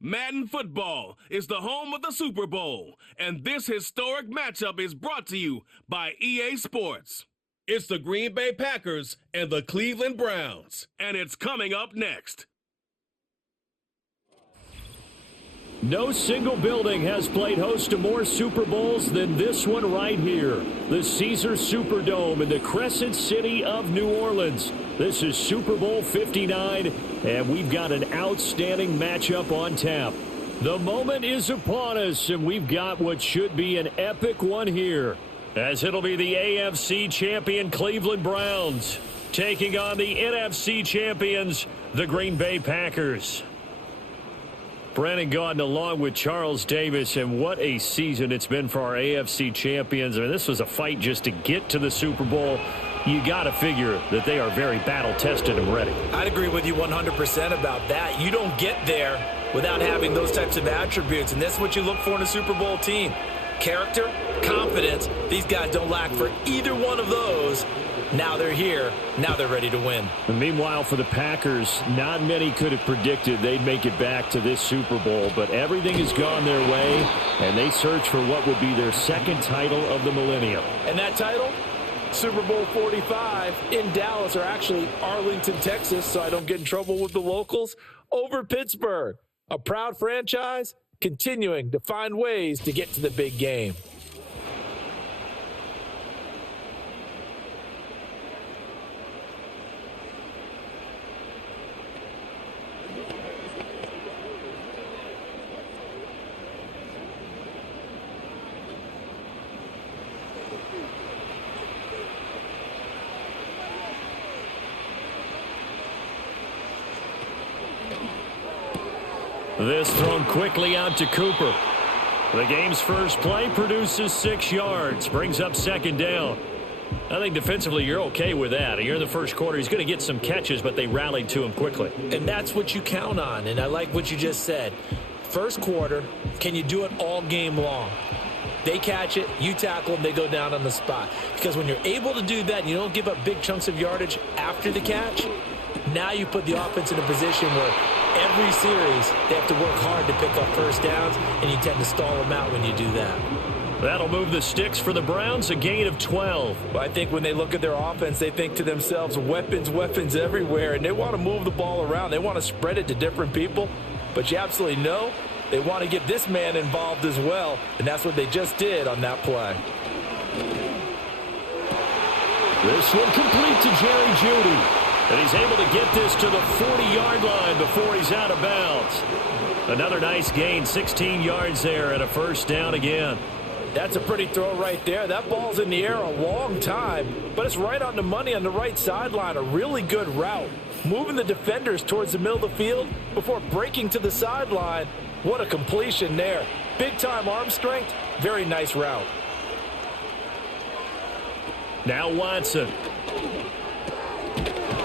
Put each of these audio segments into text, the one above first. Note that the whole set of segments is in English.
Madden football is the home of the Super Bowl, and this historic matchup is brought to you by EA Sports. It's the Green Bay Packers and the Cleveland Browns, and it's coming up next. No single building has played host to more Super Bowls than this one right here. The Caesars Superdome in the Crescent City of New Orleans. This is Super Bowl 59, and we've got an outstanding matchup on tap. The moment is upon us, and we've got what should be an epic one here, as it'll be the AFC champion Cleveland Browns taking on the NFC champions, the Green Bay Packers. Brandon Gaudin along with Charles Davis, and what a season it's been for our AFC champions. I mean, this was a fight just to get to the Super Bowl. You got to figure that they are very battle-tested and ready. I'd agree with you 100% about that. You don't get there without having those types of attributes, and that's what you look for in a Super Bowl team. Character, confidence. These guys don't lack for either one of those. Now they're here. Now they're ready to win. And meanwhile, for the Packers, not many could have predicted they'd make it back to this Super Bowl, but everything has gone their way, and they search for what would be their second title of the millennium. And that title? Super Bowl 45 in Dallas, or actually Arlington, Texas, so I don't get in trouble with the locals, over Pittsburgh. A proud franchise continuing to find ways to get to the big game. This thrown quickly out to Cooper. The game's first play produces 6 yards, brings up second down. I think defensively you're okay with that. You're in the first quarter. He's going to get some catches, but they rallied to him quickly. And that's what you count on, and I like what you just said. First quarter, can you do it all game long? They catch it, you tackle them, they go down on the spot. Because when you're able to do that and you don't give up big chunks of yardage after the catch, now you put the offense in a position where every series they have to work hard to pick up first downs, and you tend to stall them out when you do that. That'll move the sticks for the Browns, a gain of 12. Well, I think when they look at their offense, they think to themselves, weapons, weapons everywhere, and they want to move the ball around. They want to spread it to different people, but you absolutely know they want to get this man involved as well, and that's what they just did on that play. This one complete to Jerry Jeudy. And he's able to get this to the 40-yard line before he's out of bounds. Another nice gain, 16 yards there, and a first down again. That's a pretty throw right there. That ball's in the air a long time, but it's right on the money on the right sideline. A really good route. Moving the defenders towards the middle of the field before breaking to the sideline. What a completion there. Big-time arm strength. Very nice route. Now Watson.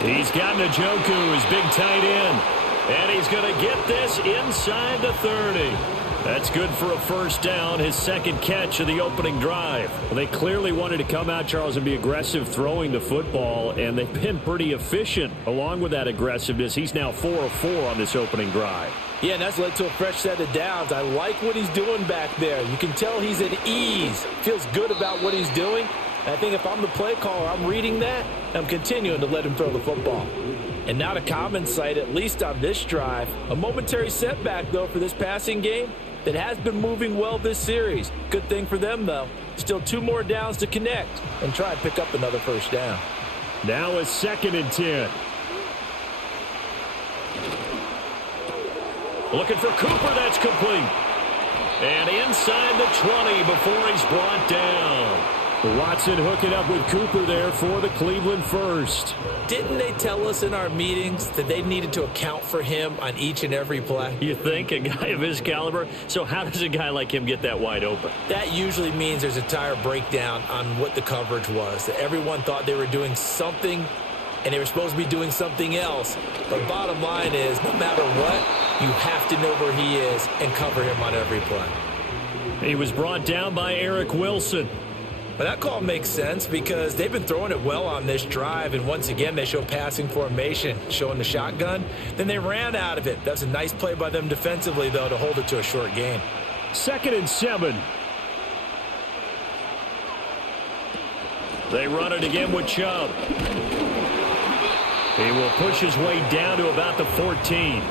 He's got Njoku, his big tight end. And he's going to get this inside the 30. That's good for a first down, his second catch of the opening drive. Well, they clearly wanted to come out, Charles, and be aggressive throwing the football, and they've been pretty efficient along with that aggressiveness. He's now 4 of 4 on this opening drive. Yeah, and that's led to a fresh set of downs. I like what he's doing back there. You can tell he's at ease. Feels good about what he's doing. I think if I'm the play caller, I'm reading that, and I'm continuing to let him throw the football. And now to common sight, at least on this drive. A momentary setback, though, for this passing game that has been moving well this series. Good thing for them, though. Still 2 more downs to connect and try and pick up another first down. Now a 2nd and 10. Looking for Cooper, that's complete. And inside the 20 before he's brought down. Watson hooking up with Cooper there for the Cleveland first. Didn't they tell us in our meetings that they needed to account for him on each and every play? You think, a guy of his caliber? So how does a guy like him get that wide open? That usually means there's a tire breakdown on what the coverage was. That everyone thought they were doing something, and they were supposed to be doing something else. But bottom line is, no matter what, you have to know where he is and cover him on every play. He was brought down by Eric Wilson. But that call makes sense because they've been throwing it well on this drive, and once again they show passing formation, showing the shotgun. Then they ran out of it. That's a nice play by them defensively, though, to hold it to a short gain. 2nd and 7. They run it again with Chubb. He will push his way down to about the 14.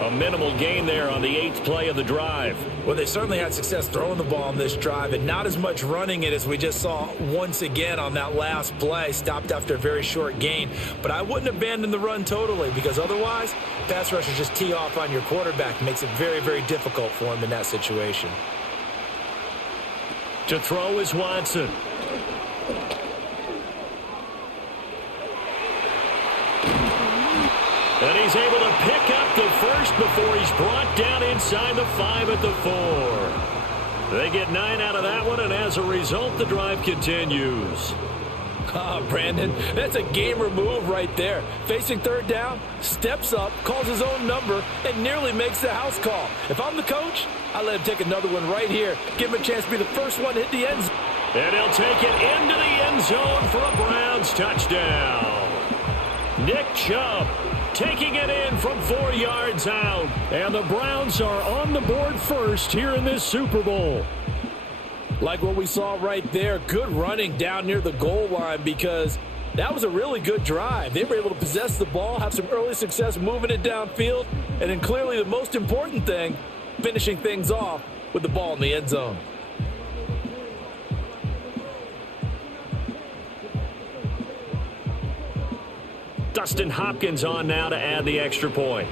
A minimal gain there on the 8th play of the drive. Well, they certainly had success throwing the ball on this drive and not as much running it as we just saw once again on that last play. Stopped after a very short gain. But I wouldn't abandon the run totally because otherwise, pass rushers just tee off on your quarterback. Makes it very, very difficult for him in that situation. To throw is Watson. And he's able to pick up the first before he's brought down inside the 5 at the 4. They get 9 out of that one, and as a result, the drive continues. Brandon, that's a gamer move right there. Facing 3rd down, steps up, calls his own number, and nearly makes the house call. If I'm the coach, I let him take another one right here. Give him a chance to be the first one to hit the end zone. And he'll take it into the end zone for a Browns touchdown. Nick Chubb taking it in from 4 yards out. And the Browns are on the board first here in this Super Bowl. Like what we saw right there, good running down near the goal line because that was a really good drive. They were able to possess the ball, have some early success moving it downfield, and then clearly the most important thing, finishing things off with the ball in the end zone. Dustin Hopkins on now to add the extra point.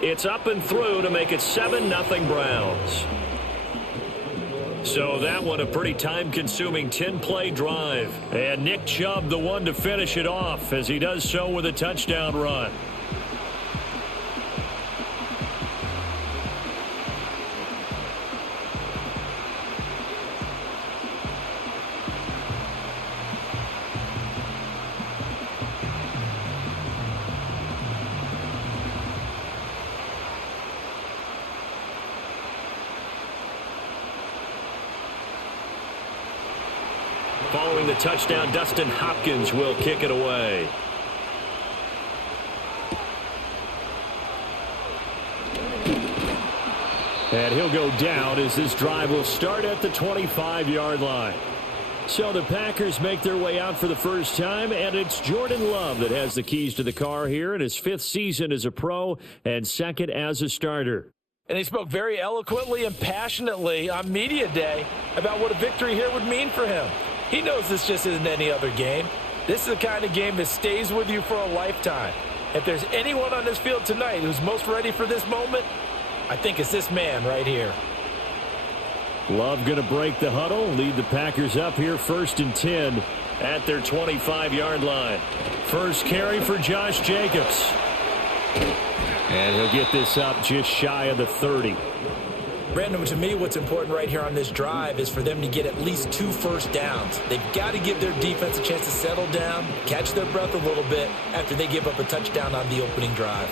It's up and through to make it 7-0 Browns. So that one a pretty time-consuming 10-play drive. And Nick Chubb the one to finish it off as he does so with a touchdown run. Following the touchdown, Dustin Hopkins will kick it away. And he'll go down as this drive will start at the 25-yard line. So the Packers make their way out for the first time, and it's Jordan Love that has the keys to the car here in his 5th season as a pro and 2nd as a starter. And he spoke very eloquently and passionately on Media Day about what a victory here would mean for him. He knows this just isn't any other game. This is the kind of game that stays with you for a lifetime. If there's anyone on this field tonight who's most ready for this moment, I think it's this man right here. Love going to break the huddle, lead the Packers up here 1st and 10 at their 25-yard line. First carry for Josh Jacobs. And he'll get this up just shy of the 30. Brandon, to me, what's important right here on this drive is for them to get at least 2 first downs. They've got to give their defense a chance to settle down, catch their breath a little bit after they give up a touchdown on the opening drive.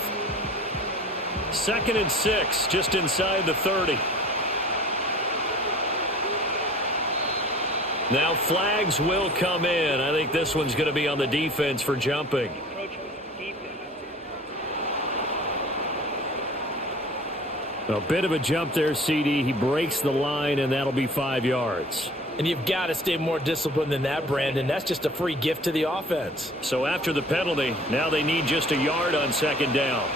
2nd and 6, just inside the 30. Now flags will come in. I think this one's going to be on the defense for jumping. A bit of a jump there, CD. He breaks the line, and that'll be 5 yards. And you've got to stay more disciplined than that, Brandon. That's just a free gift to the offense. So after the penalty, now they need just a yard on 2nd down.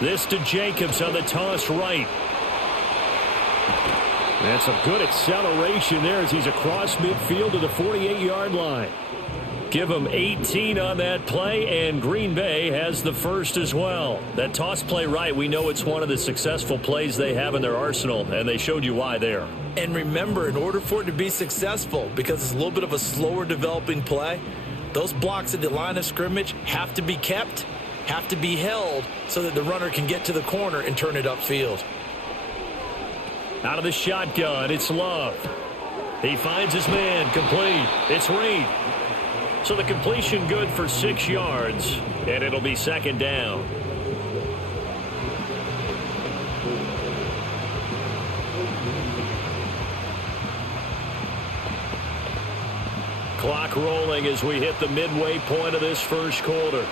This to Jacobs on the toss right. That's a good acceleration there as he's across midfield to the 48-yard line. Give him 18 on that play, and Green Bay has the first as well. That toss play right, we know it's one of the successful plays they have in their arsenal, and they showed you why there. And remember, in order for it to be successful, because it's a little bit of a slower developing play, those blocks at the line of scrimmage have to be kept, have to be held, so that the runner can get to the corner and turn it upfield. Out of the shotgun, it's Love. He finds his man, complete. It's Reed. So the completion good for 6 yards, and it'll be 2nd down. clock rolling as we hit the midway point of this first quarter.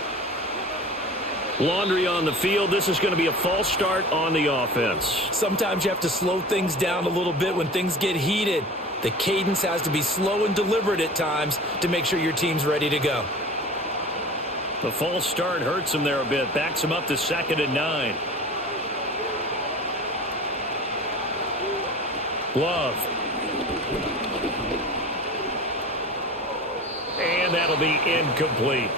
Laundry on the field. This is going to be a false start on the offense. Sometimes you have to slow things down a little bit when things get heated. The cadence has to be slow and deliberate at times to make sure your team's ready to go. The false start hurts him there a bit. Backs him up to 2nd and 9. Love. And that'll be incomplete.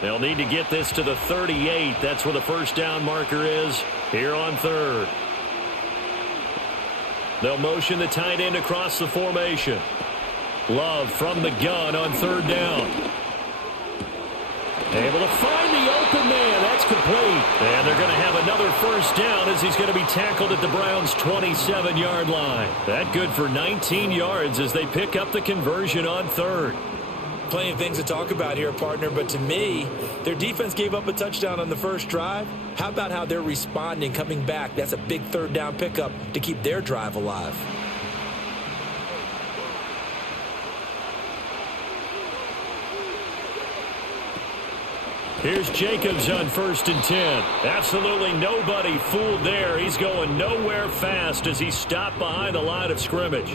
They'll need to get this to the 38. That's where the first down marker is here on 3rd. They'll motion the tight end across the formation. Love from the gun on 3rd down. Able to find the open man. That's complete. And they're going to have another first down as he's going to be tackled at the Browns' 27-yard line. That good for 19 yards as they pick up the conversion on 3rd. Plenty of things to talk about here, partner, but to me, their defense gave up a touchdown on the first drive. How about how they're responding, coming back? That's a big 3rd down pickup to keep their drive alive. Here's Jacobs on 1st and 10. Absolutely nobody fooled there. He's going nowhere fast as he's stopped behind the line of scrimmage.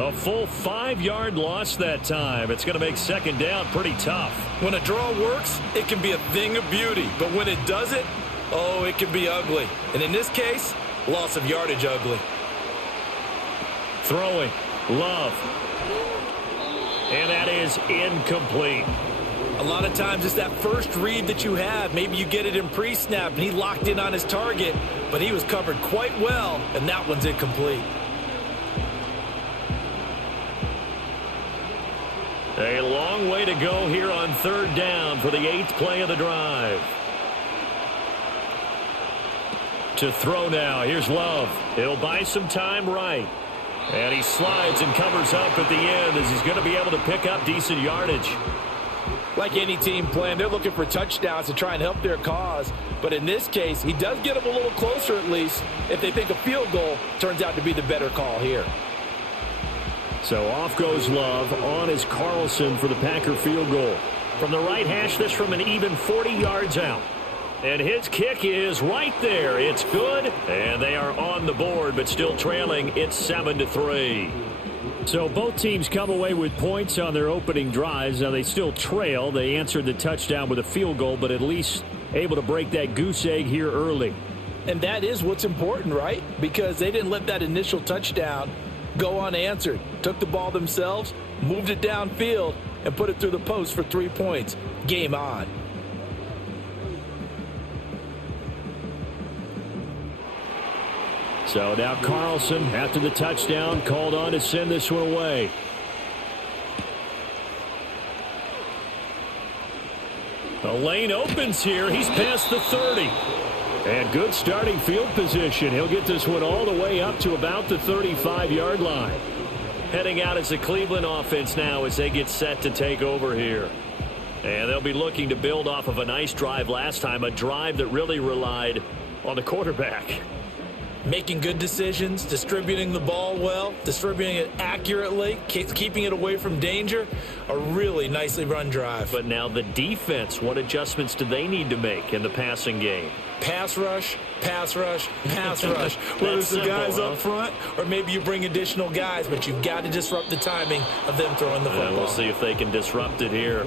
A full 5-yard loss that time. It's going to make 2nd down pretty tough. When a draw works, it can be a thing of beauty. But when it doesn't, oh, it can be ugly. And in this case, loss of yardage ugly. Throwing. Love. And that is incomplete. A lot of times it's that first read that you have. Maybe you get it in pre-snap and he locked in on his target, but he was covered quite well, and that one's incomplete. A long way to go here on 3rd down for the 8th play of the drive. To throw now. Here's Love. He'll buy some time right. And he slides and covers up at the end as he's going to be able to pick up decent yardage. Like any team playing, they're looking for touchdowns to try and help their cause. But in this case, he does get them a little closer at least if they think a field goal turns out to be the better call here. So off goes Love. On is Carlson for the Packer field goal. From the right hash, this from an even 40 yards out. And his kick is right there. It's good. And they are on the board, but still trailing. It's 7-3. So both teams come away with points on their opening drives. Now they still trail. They answered the touchdown with a field goal, but at least able to break that goose egg here early. And that is what's important, right? Because they didn't let that initial touchdown go unanswered. Took the ball themselves, moved it downfield, and put it through the post for 3 points. Game on. So now Carlson, after the touchdown, called on to send this one away. The lane opens here. He's past the 30. And good starting field position. He'll get this one all the way up to about the 35-yard line. Heading out as the Cleveland offense now as they get set to take over here. And they'll be looking to build off of a nice drive last time, a drive that really relied on the quarterback. Making good decisions, distributing the ball well, distributing it accurately, keeping it away from danger. A really nicely run drive. But now the defense, what adjustments do they need to make in the passing game? Pass rush, pass rush, pass rush. Whether it's the guys up front or maybe you bring additional guys, but you've got to disrupt the timing of them throwing the football. We'll see if they can disrupt it here.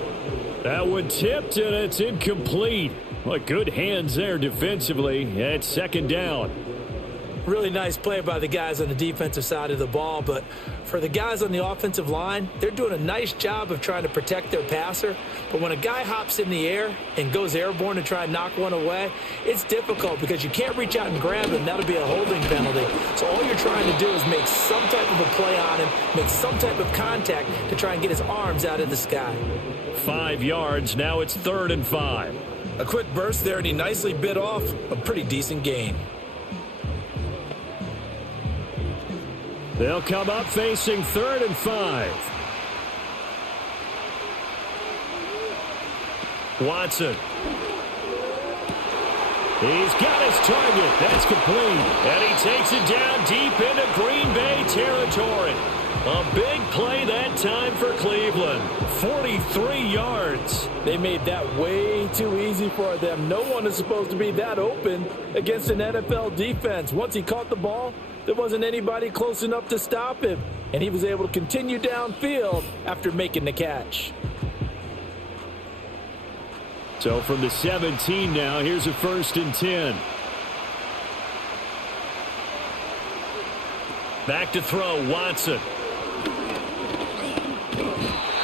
That one tipped, and it's incomplete. Well, good hands there defensively. It's 2nd down. Really nice play by the guys on the defensive side of the ball, but for the guys on the offensive line, they're doing a nice job of trying to protect their passer. But when a guy hops in the air and goes airborne to try and knock one away, it's difficult because you can't reach out and grab him. That'll be a holding penalty. So all you're trying to do is make some type of a play on him, make some type of contact to try and get his arms out of the sky. 5 yards. Now it's 3rd and 5. A quick burst there, and he nicely bit off a pretty decent gain. They'll come up facing 3rd and 5. Watson. He's got his target. That's complete. And he takes it down deep into Green Bay territory. A big play that time for Cleveland. 43 yards. They made that way too easy for them. No one is supposed to be that open against an NFL defense. Once he caught the ball, there wasn't anybody close enough to stop him. And he was able to continue downfield after making the catch. So from the 17 now, here's a 1st and 10. Back to throw, Watson.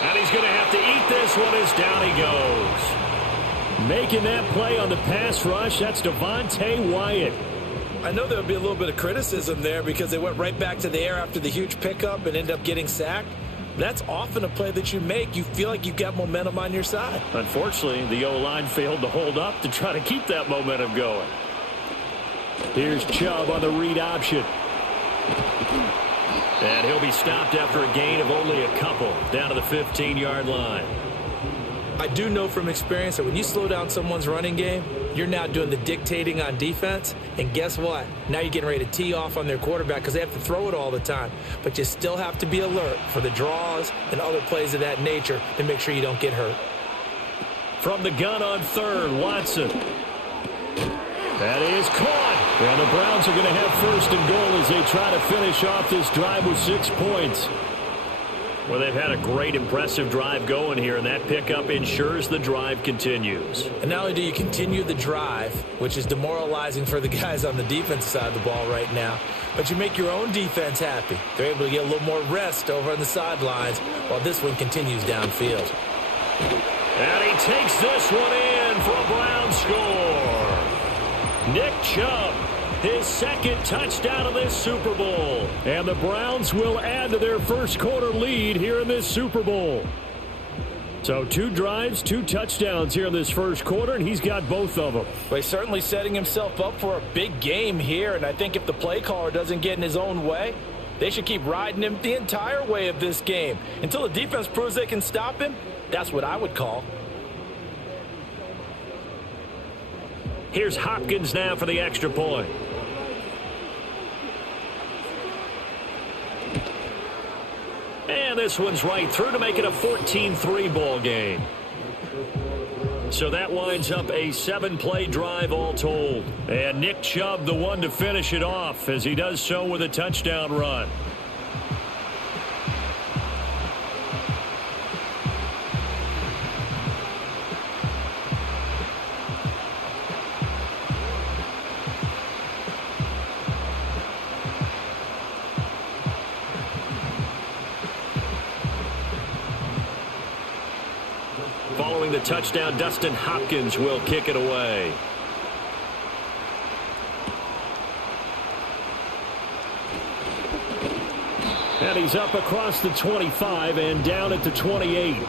And he's going to have to eat this one as down he goes. Making that play on the pass rush, that's Devontae Wyatt. I know there would be a little bit of criticism there because they went right back to the air after the huge pickup and ended up getting sacked. That's often a play that you make. You feel like you've got momentum on your side. Unfortunately, the O-line failed to hold up to try to keep that momentum going. Here's Chubb on the read option. And he'll be stopped after a gain of only a couple down to the 15-yard line. I do know from experience that when you slow down someone's running game, you're now doing the dictating on defense. And guess what? Now you're getting ready to tee off on their quarterback because they have to throw it all the time. But you still have to be alert for the draws and other plays of that nature to make sure you don't get hurt. From the gun on 3rd, Watson. That is caught. And the Browns are going to have 1st and goal as they try to finish off this drive with 6 points. Well, they've had a great, impressive drive going here, and that pickup ensures the drive continues. And not only do you continue the drive, which is demoralizing for the guys on the defensive side of the ball right now, but you make your own defense happy. They're able to get a little more rest over on the sidelines while this one continues downfield. And he takes this one in for a Browns score. Nick Chubb, his 2nd touchdown of this Super Bowl. And the Browns will add to their first quarter lead here in this Super Bowl. So 2 drives, 2 touchdowns here in this first quarter, and he's got both of them. Well, he's certainly setting himself up for a big game here, and I think if the play caller doesn't get in his own way, they should keep riding him the entire way of this game. Until the defense proves they can stop him, that's what I would call. Here's Hopkins now for the extra point. And this one's right through to make it a 14-3 ball game. So that winds up a 7-play drive all told. And Nick Chubb the one to finish it off as he does so with a touchdown run. Following the touchdown, Dustin Hopkins will kick it away. And he's up across the 25 and down at the 28.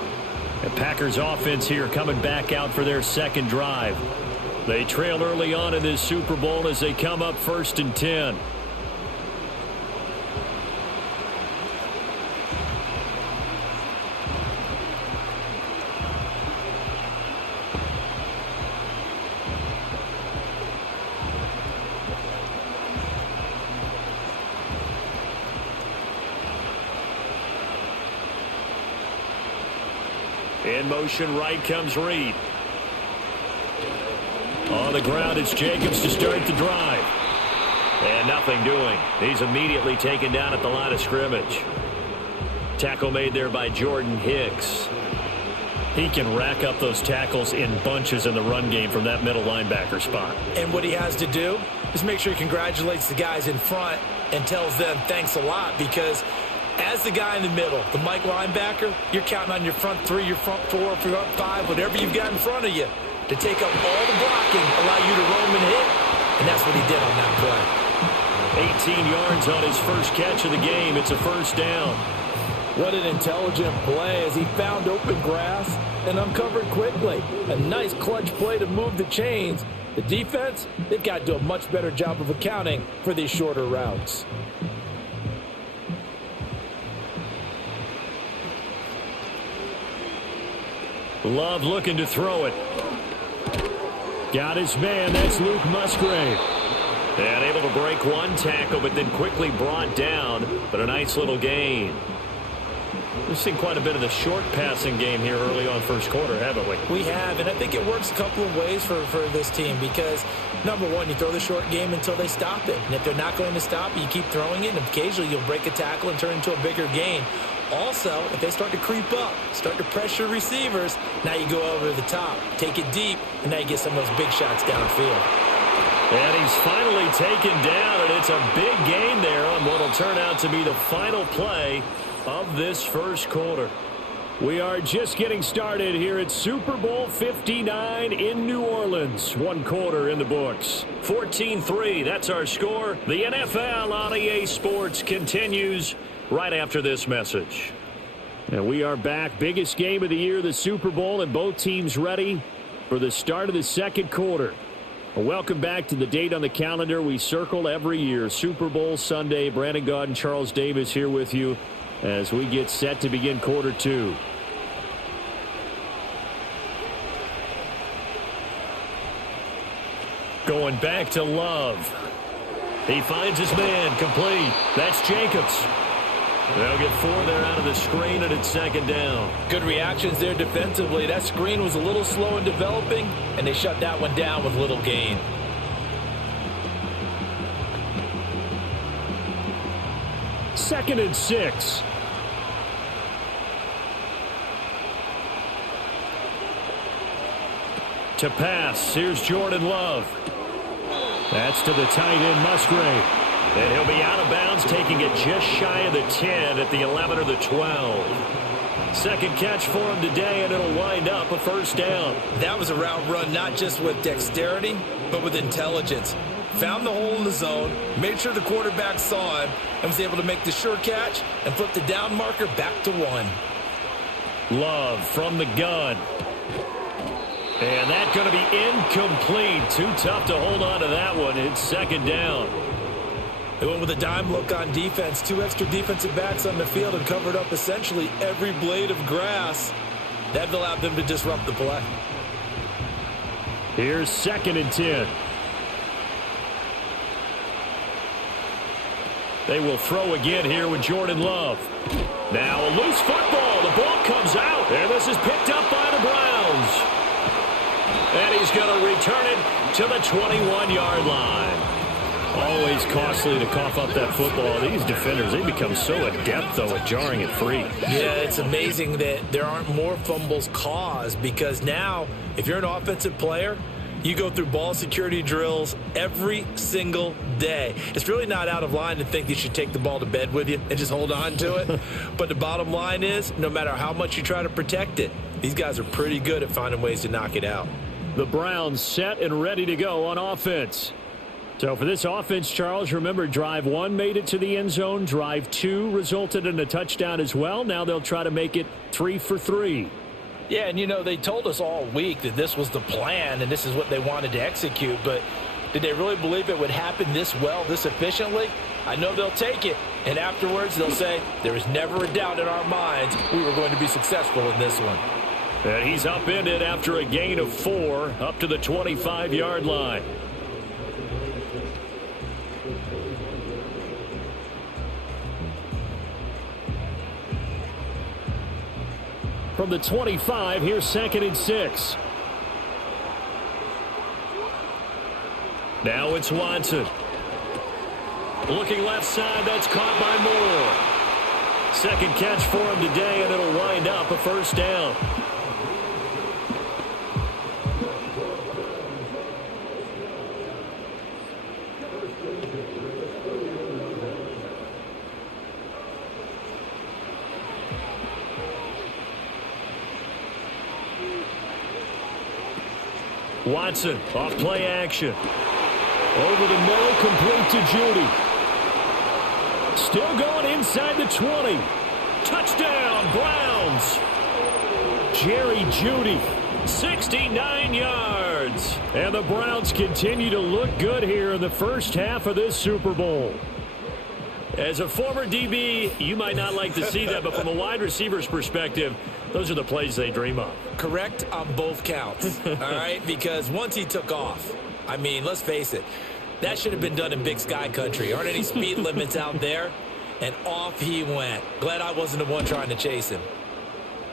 The Packers offense here coming back out for their 2nd drive. They trail early on in this Super Bowl as they come up 1st and 10. In motion right comes Reed. On the ground it's Jacobs to start the drive. And nothing doing. He's immediately taken down at the line of scrimmage. Tackle made there by Jordan Hicks. He can rack up those tackles in bunches in the run game from that middle linebacker spot. And what he has to do is make sure he congratulates the guys in front and tells them thanks a lot, because as the guy in the middle, the Mike linebacker, you're counting on your front 3, your front 4, front 5, whatever you've got in front of you to take up all the blocking, allow you to roam and hit. And that's what he did on that play. 18 yards on his first catch of the game. It's a 1st down. What an intelligent play as he found open grass and uncovered quickly. A nice clutch play to move the chains. The defense, they've got to do a much better job of accounting for these shorter routes. Love looking to throw it. Got his man. That's Luke Musgrave. And able to break one tackle, but then quickly brought down. But a nice little gain. We've seen quite a bit of the short passing game here early on first quarter, haven't we? We have, and I think it works a couple of ways for this team because, number one, you throw the short game until they stop it. And if they're not going to stop it, you keep throwing it, and occasionally you'll break a tackle and turn it into a bigger gain. Also, if they start to creep up, start to pressure receivers, now you go over the top, take it deep, and now you get some of those big shots downfield. And he's finally taken down, and it's a big gain there on what will turn out to be the final play of this first quarter. We are just getting started here at Super Bowl 59 in New Orleans. One quarter in the books. 14-3, that's our score. The NFL on EA Sports continues right after this message. And we are back. Biggest game of the year, the Super Bowl, and both teams ready for the start of the second quarter. Well, welcome back to the date on the calendar we circle every year. Super Bowl Sunday. Brandon Gaudin, Charles Davis here with you as we get set to begin quarter two. Going back to Love. He finds his man, complete. That's Jacobs. They'll get 4 there out of the screen, and it's second down. Good reactions there defensively. That screen was a little slow in developing, and they shut that one down with little gain. Second and 6. To pass, here's Jordan Love. That's to the tight end, Musgrave. And he'll be out of bounds, taking it just shy of the 10 at the 11 or the 12. Second catch for him today, and it'll wind up a first down. That was a route run not just with dexterity, but with intelligence. Found the hole in the zone, made sure the quarterback saw him, and was able to make the sure catch and flip the down marker back to 1. Love from the gun. And that's going to be incomplete. Too tough to hold on to that one. It's second down. They went with a dime look on defense. 2 extra defensive backs on the field and covered up essentially every blade of grass. That allowed them to disrupt the play. Here's second and 10. They will throw again here with Jordan Love. Now a loose football. The ball comes out. And this is picked up by the Browns. And he's going to return it to the 21-yard line. Always costly to cough up that football. These defenders, they become so adept, though, at jarring it free. Yeah, it's amazing that there aren't more fumbles caused because now, if you're an offensive player, you go through ball security drills every single day. It's really not out of line to think you should take the ball to bed with you and just hold on to it. But the bottom line is, no matter how much you try to protect it, these guys are pretty good at finding ways to knock it out. The Browns set and ready to go on offense. So for this offense, Charles, remember drive 1 made it to the end zone. Drive 2 resulted in a touchdown as well. Now they'll try to make it 3 for 3. Yeah, and you know, they told us all week that this was the plan and this is what they wanted to execute. But did they really believe it would happen this well, this efficiently? I know they'll take it. And afterwards they'll say, there was never a doubt in our minds we were going to be successful in this one. And he's upended after a gain of 4 up to the 25-yard line. From the 25, here's second and 6. Now it's Watson. Looking left side, that's caught by Moore. Second catch for him today, and it'll wind up a first down. Watson off play action. Over the middle, complete to Judy. Still going inside the 20. Touchdown, Browns. Jerry Judy, 69 yards. And the Browns continue to look good here in the first half of this Super Bowl. As a former DB, you might not like to see that, but from a wide receiver's perspective, Those are the plays they dream of. Correct on both counts, all right? Because once he took off, I mean, let's face it, that should have been done in Big Sky country. Aren't any speed limits out there? And off he went. Glad I wasn't the one trying to chase him.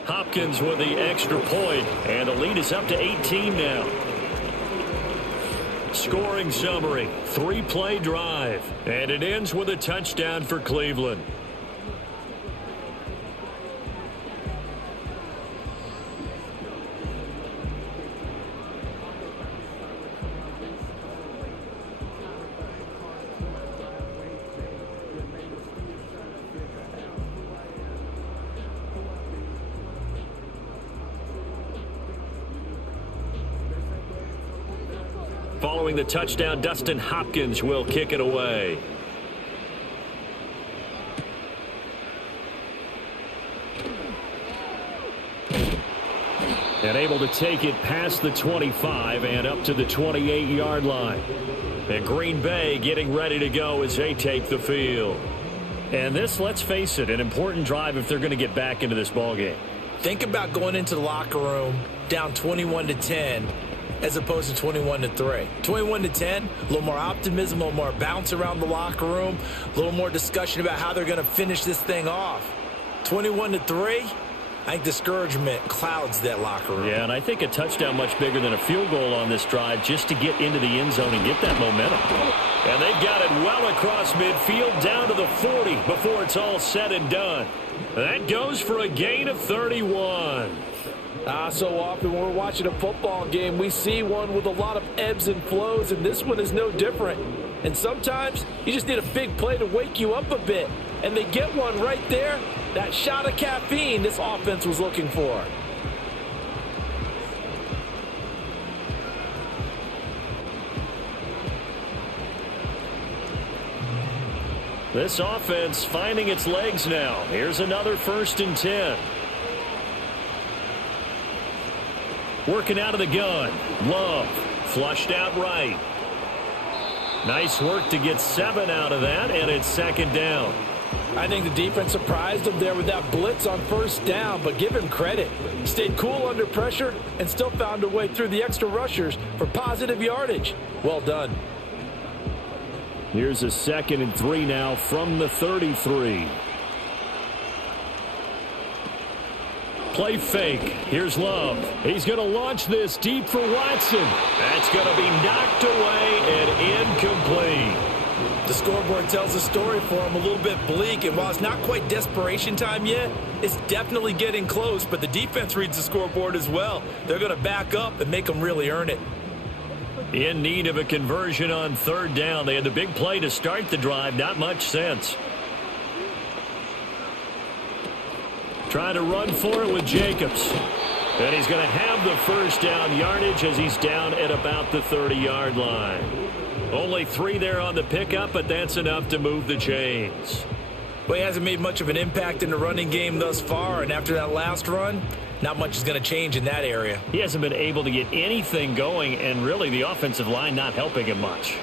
Hopkins with the extra point, and the lead is up to 18 now. Scoring summary, 3-play drive, and it ends with a touchdown for Cleveland. Following the touchdown, Dustin Hopkins will kick it away. And able to take it past the 25 and up to the 28-yard line. And Green Bay getting ready to go as they take the field. And this, let's face it, an important drive if they're going to get back into this ballgame. Think about going into the locker room down 21-10 as opposed to 21-3. 21-10, a little more optimism, a little more bounce around the locker room, a little more discussion about how they're going to finish this thing off. 21-3, I think discouragement clouds that locker room. Yeah, and I think a touchdown much bigger than a field goal on this drive just to get into the end zone and get that momentum. And they've got it well across midfield down to the 40 before it's all said and done. That goes for a gain of 31. So often when we're watching a football game, we see one with a lot of ebbs and flows, and this one is no different. And sometimes you just need a big play to wake you up a bit, and they get one right there. That shot of caffeine this offense was looking for. This offense finding its legs now. Here's another 1st and 10. Working out of the gun. Love. Flushed out right. Nice work to get 7 out of that, and it's 2nd down. I think the defense surprised him there with that blitz on 1st down, but give him credit. Stayed cool under pressure and still found a way through the extra rushers for positive yardage. Well done. Here's a 2nd and 3 now from the 33. Play fake. Here's Love. He's going to launch this deep for Watson. That's going to be knocked away and incomplete. The scoreboard tells the story for him, a little bit bleak, and while it's not quite desperation time yet, it's definitely getting close, but the defense reads the scoreboard as well. They're going to back up and make them really earn it. In need of a conversion on 3rd down. They had the big play to start the drive. Not much sense. Trying to run for it with Jacobs. And he's going to have the 1st down yardage as he's down at about the 30-yard line. Only 3 there on the pickup, but that's enough to move the chains. Well, he hasn't made much of an impact in the running game thus far, and after that last run, not much is going to change in that area. He hasn't been able to get anything going, and really the offensive line not helping him much.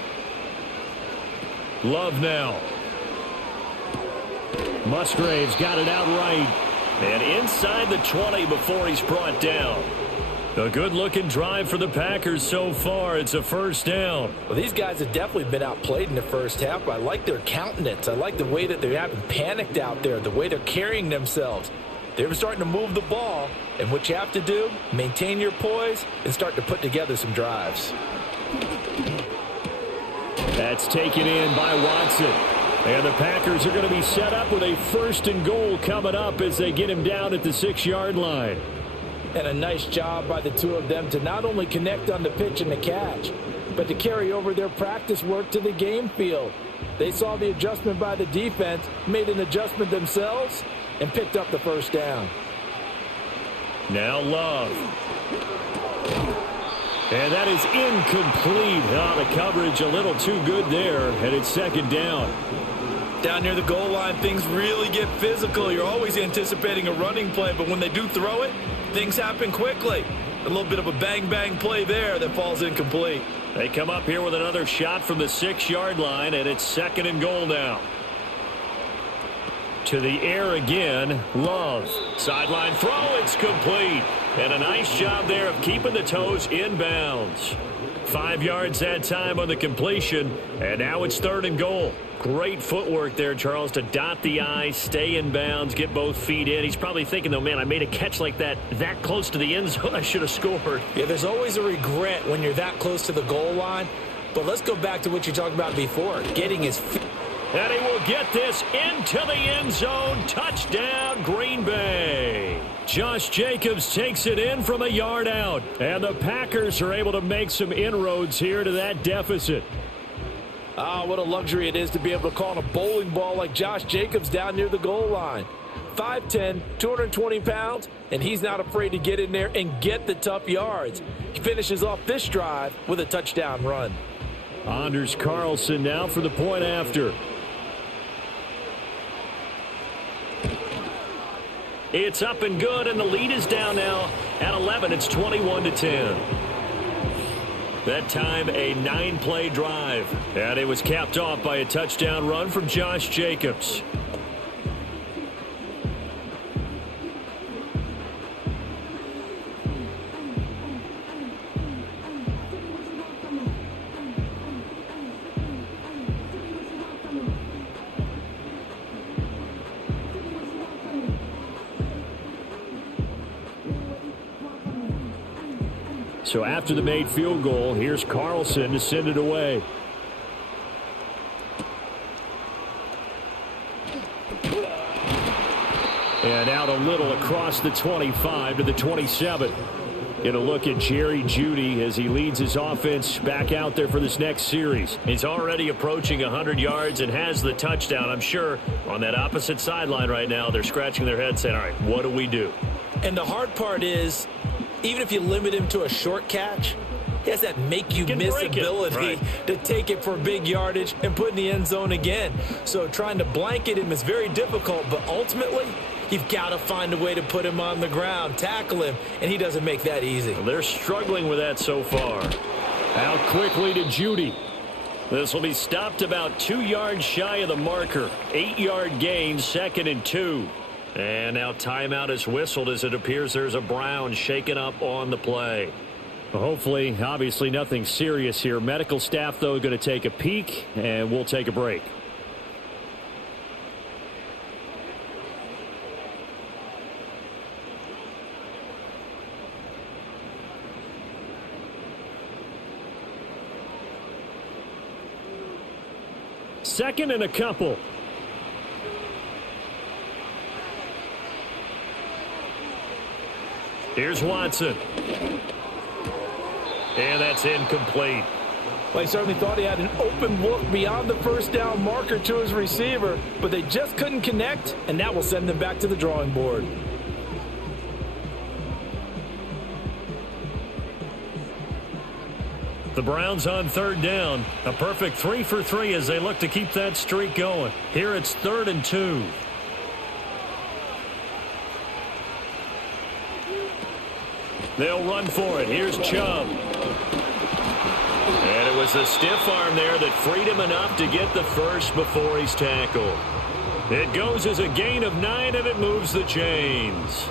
Love now. Musgrave's got it out right. And inside the 20 before he's brought down. A good-looking drive for the Packers so far. It's a 1st down. Well, these guys have definitely been outplayed in the 1st half. I like their countenance. I like the way that they haven't panicked out there, the way they're carrying themselves. They're starting to move the ball, and what you have to do, maintain your poise and start to put together some drives. That's taken in by Watson. And the Packers are going to be set up with a 1st and goal coming up as they get him down at the 6-yard line. And a nice job by the two of them to not only connect on the pitch and the catch, but to carry over their practice work to the game field. They saw the adjustment by the defense, made an adjustment themselves, and picked up the 1st down. Now Love. And that is incomplete. The coverage a little too good there, and it's 2nd down. Down near the goal line, things really get physical. You're always anticipating a running play, but when they do throw it, things happen quickly. A little bit of a bang-bang play there that falls incomplete. They come up here with another shot from the 6-yard line, and it's 2nd and goal now. To the air again. Love. Sideline throw. It's complete. And a nice job there of keeping the toes in bounds. 5 yards that time on the completion. And now it's 3rd and goal. Great footwork there, Charles, to dot the I, stay in bounds, get both feet in. He's probably thinking, though, man, I made a catch like that close to the end zone. I should have scored. Yeah, there's always a regret when you're that close to the goal line. But let's go back to what you talked about before, getting his feet. And he will get this into the end zone. Touchdown, Green Bay. Josh Jacobs takes it in from a yard out. And the Packers are able to make some inroads here to that deficit. Ah, what a luxury it is to be able to call on a bowling ball like Josh Jacobs down near the goal line. 5'10", 220 pounds, and he's not afraid to get in there and get the tough yards. He finishes off this drive with a touchdown run. Anders Carlson now for the point after. It's up and good, and the lead is down now at 11. It's 21-10. That time a 9-play drive. And it was capped off by a touchdown run from Josh Jacobs. So after the made field goal, here's Carlson to send it away. And out a little across the 25 to the 27. Get a look at Jerry Jeudy as he leads his offense back out there for this next series. He's already approaching 100 yards and has the touchdown. I'm sure on that opposite sideline right now, they're scratching their heads saying, all right, what do we do? And the hard part is, even if you limit him to a short catch, he has that make-you-miss ability to take it for big yardage and put in the end zone again. So trying to blanket him is very difficult, but ultimately, you've got to find a way to put him on the ground, tackle him, and he doesn't make that easy. Well, they're struggling with that so far. Out quickly to Jeudy. This will be stopped about 2 yards shy of the marker. 8-yard gain, 2nd and 2. And now timeout is whistled as it appears there's a Brown shaken up on the play. Well, hopefully, obviously nothing serious here. Medical staff, though, going to take a peek, and we'll take a break. Second and a couple. Here's Watson. And that's incomplete. Well, he certainly thought he had an open look beyond the first down marker to his receiver, but they just couldn't connect, and that will send them back to the drawing board. The Browns on 3rd down. A perfect 3 for 3 as they look to keep that streak going. Here it's 3rd and 2. They'll run for it. Here's Chubb. And it was a stiff arm there that freed him enough to get the first before he's tackled. It goes as a gain of 9, and it moves the chains.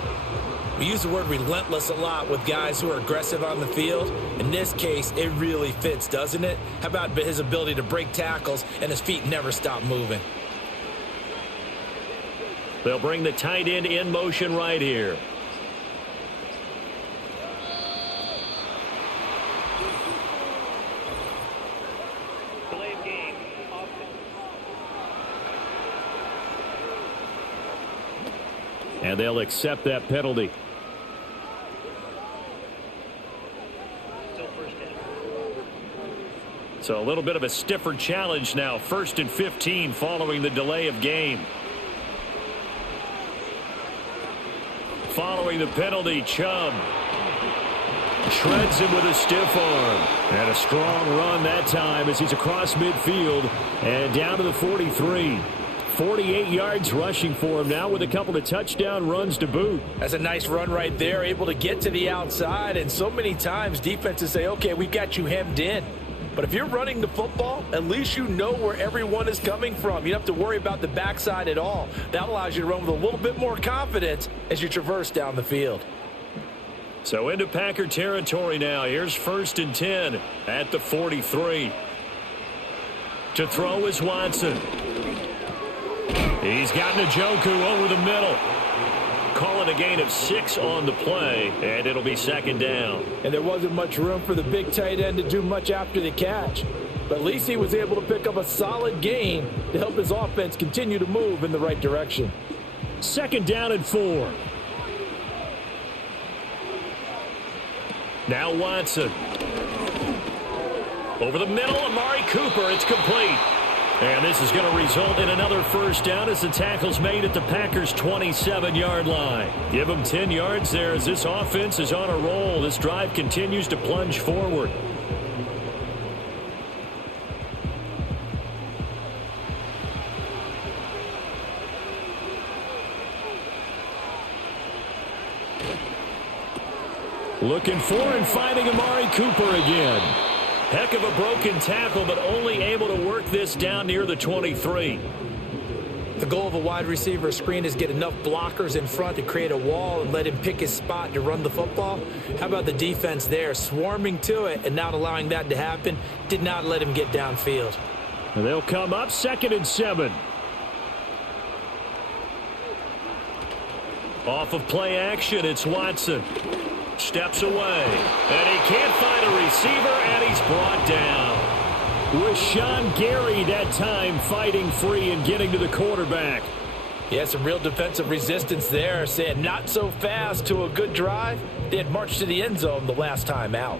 We use the word relentless a lot with guys who are aggressive on the field. In this case, it really fits, doesn't it? How about his ability to break tackles and his feet never stop moving? They'll bring the tight end in motion right here. And they'll accept that penalty. So a little bit of a stiffer challenge now. 1st and 15 following the delay of game. Following the penalty, Chubb shreds him with a stiff arm. And a strong run that time as he's across midfield and down to the 43. 48 yards rushing for him now with a couple of touchdown runs to boot. That's a nice run right there, able to get to the outside. And so many times defenses say, okay, we've got you hemmed in. But if you're running the football, at least you know where everyone is coming from. You don't have to worry about the backside at all. That allows you to run with a little bit more confidence as you traverse down the field. So into Packer territory now. Here's 1st and 10 at the 43. To throw is Watson. He's got Njoku over the middle. Call it a gain of 6 on the play, and it'll be 2nd down. And there wasn't much room for the big tight end to do much after the catch. But at least he was able to pick up a solid gain to help his offense continue to move in the right direction. 2nd down and 4. Now Watson. Over the middle, Amari Cooper. It's complete. And this is going to result in another 1st down as the tackle's made at the Packers' 27-yard line. Give them 10 yards there as this offense is on a roll. This drive continues to plunge forward. Looking for and finding Amari Cooper again. Heck of a broken tackle, but only able to work this down near the 23. The goal of a wide receiver screen is get enough blockers in front to create a wall and let him pick his spot to run the football. How about the defense there, swarming to it and not allowing that to happen? Did not let him get downfield. And they'll come up 2nd and 7. Off of play action, it's Watson. Steps away, and he can't find a receiver, and he's brought down. Rashawn Gary that time fighting free and getting to the quarterback. Yeah, some real defensive resistance there, saying not so fast to a good drive. They had marched to the end zone the last time out.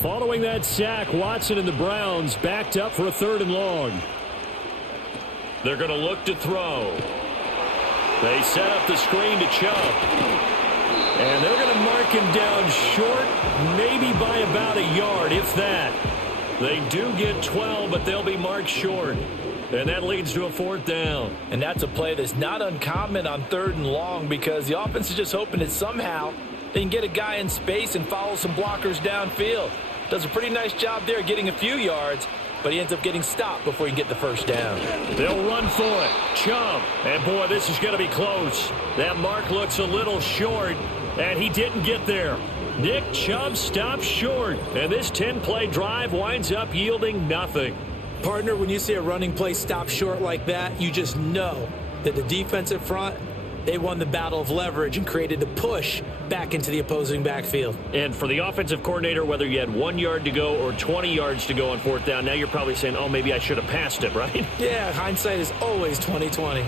Following that sack, Watson and the Browns backed up for a 3rd and long. They're going to look to throw. They set up the screen to Chubb. And they're going to mark him down short, maybe by about a yard, if that. They do get 12, but they'll be marked short. And that leads to a 4th down. And that's a play that's not uncommon on 3rd and long because the offense is just hoping that somehow they can get a guy in space and follow some blockers downfield. Does a pretty nice job there getting a few yards, but he ends up getting stopped before he can get the 1st down. They'll run for it. Chubb. And, boy, this is going to be close. That mark looks a little short, and he didn't get there. Nick Chubb stops short, and this 10-play drive winds up yielding nothing. Partner, when you see a running play stop short like that, you just know that the defensive front, they won the battle of leverage and created the push back into the opposing backfield. And for the offensive coordinator, whether you had 1 yard to go or 20 yards to go on 4th down, now you're probably saying, oh, maybe I should have passed it, right? Yeah, hindsight is always 20/20.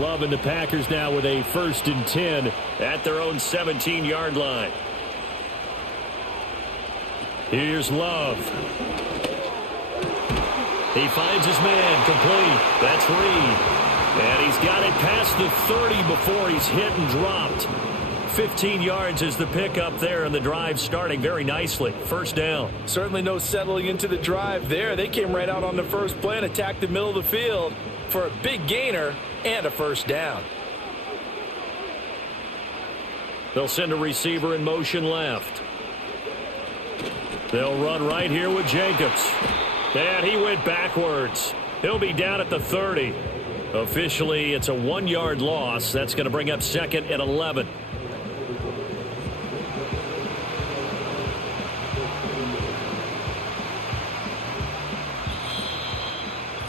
Loving the Packers now with a 1st and 10 at their own 17-yard line. Here's Love. He finds his man, complete. That's Reed. And he's got it past the 30 before he's hit and dropped. 15 yards is the pickup there, and the drive starting very nicely. 1st down. Certainly no settling into the drive there. They came right out on the first play and attacked the middle of the field for a big gainer and a 1st down. They'll send a receiver in motion left. They'll run right here with Jacobs. And he went backwards. He'll be down at the 30. Officially, it's a 1-yard loss. That's going to bring up 2nd and 11.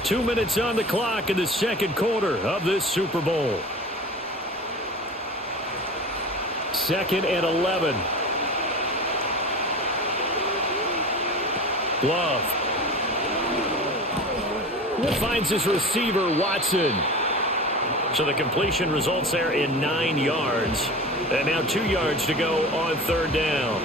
Two minutes on the clock in the 2nd quarter of this Super Bowl. 2nd and 11. Love. Finds his receiver, Watson. So the completion results there in 9 yards. And now 2 yards to go on 3rd down.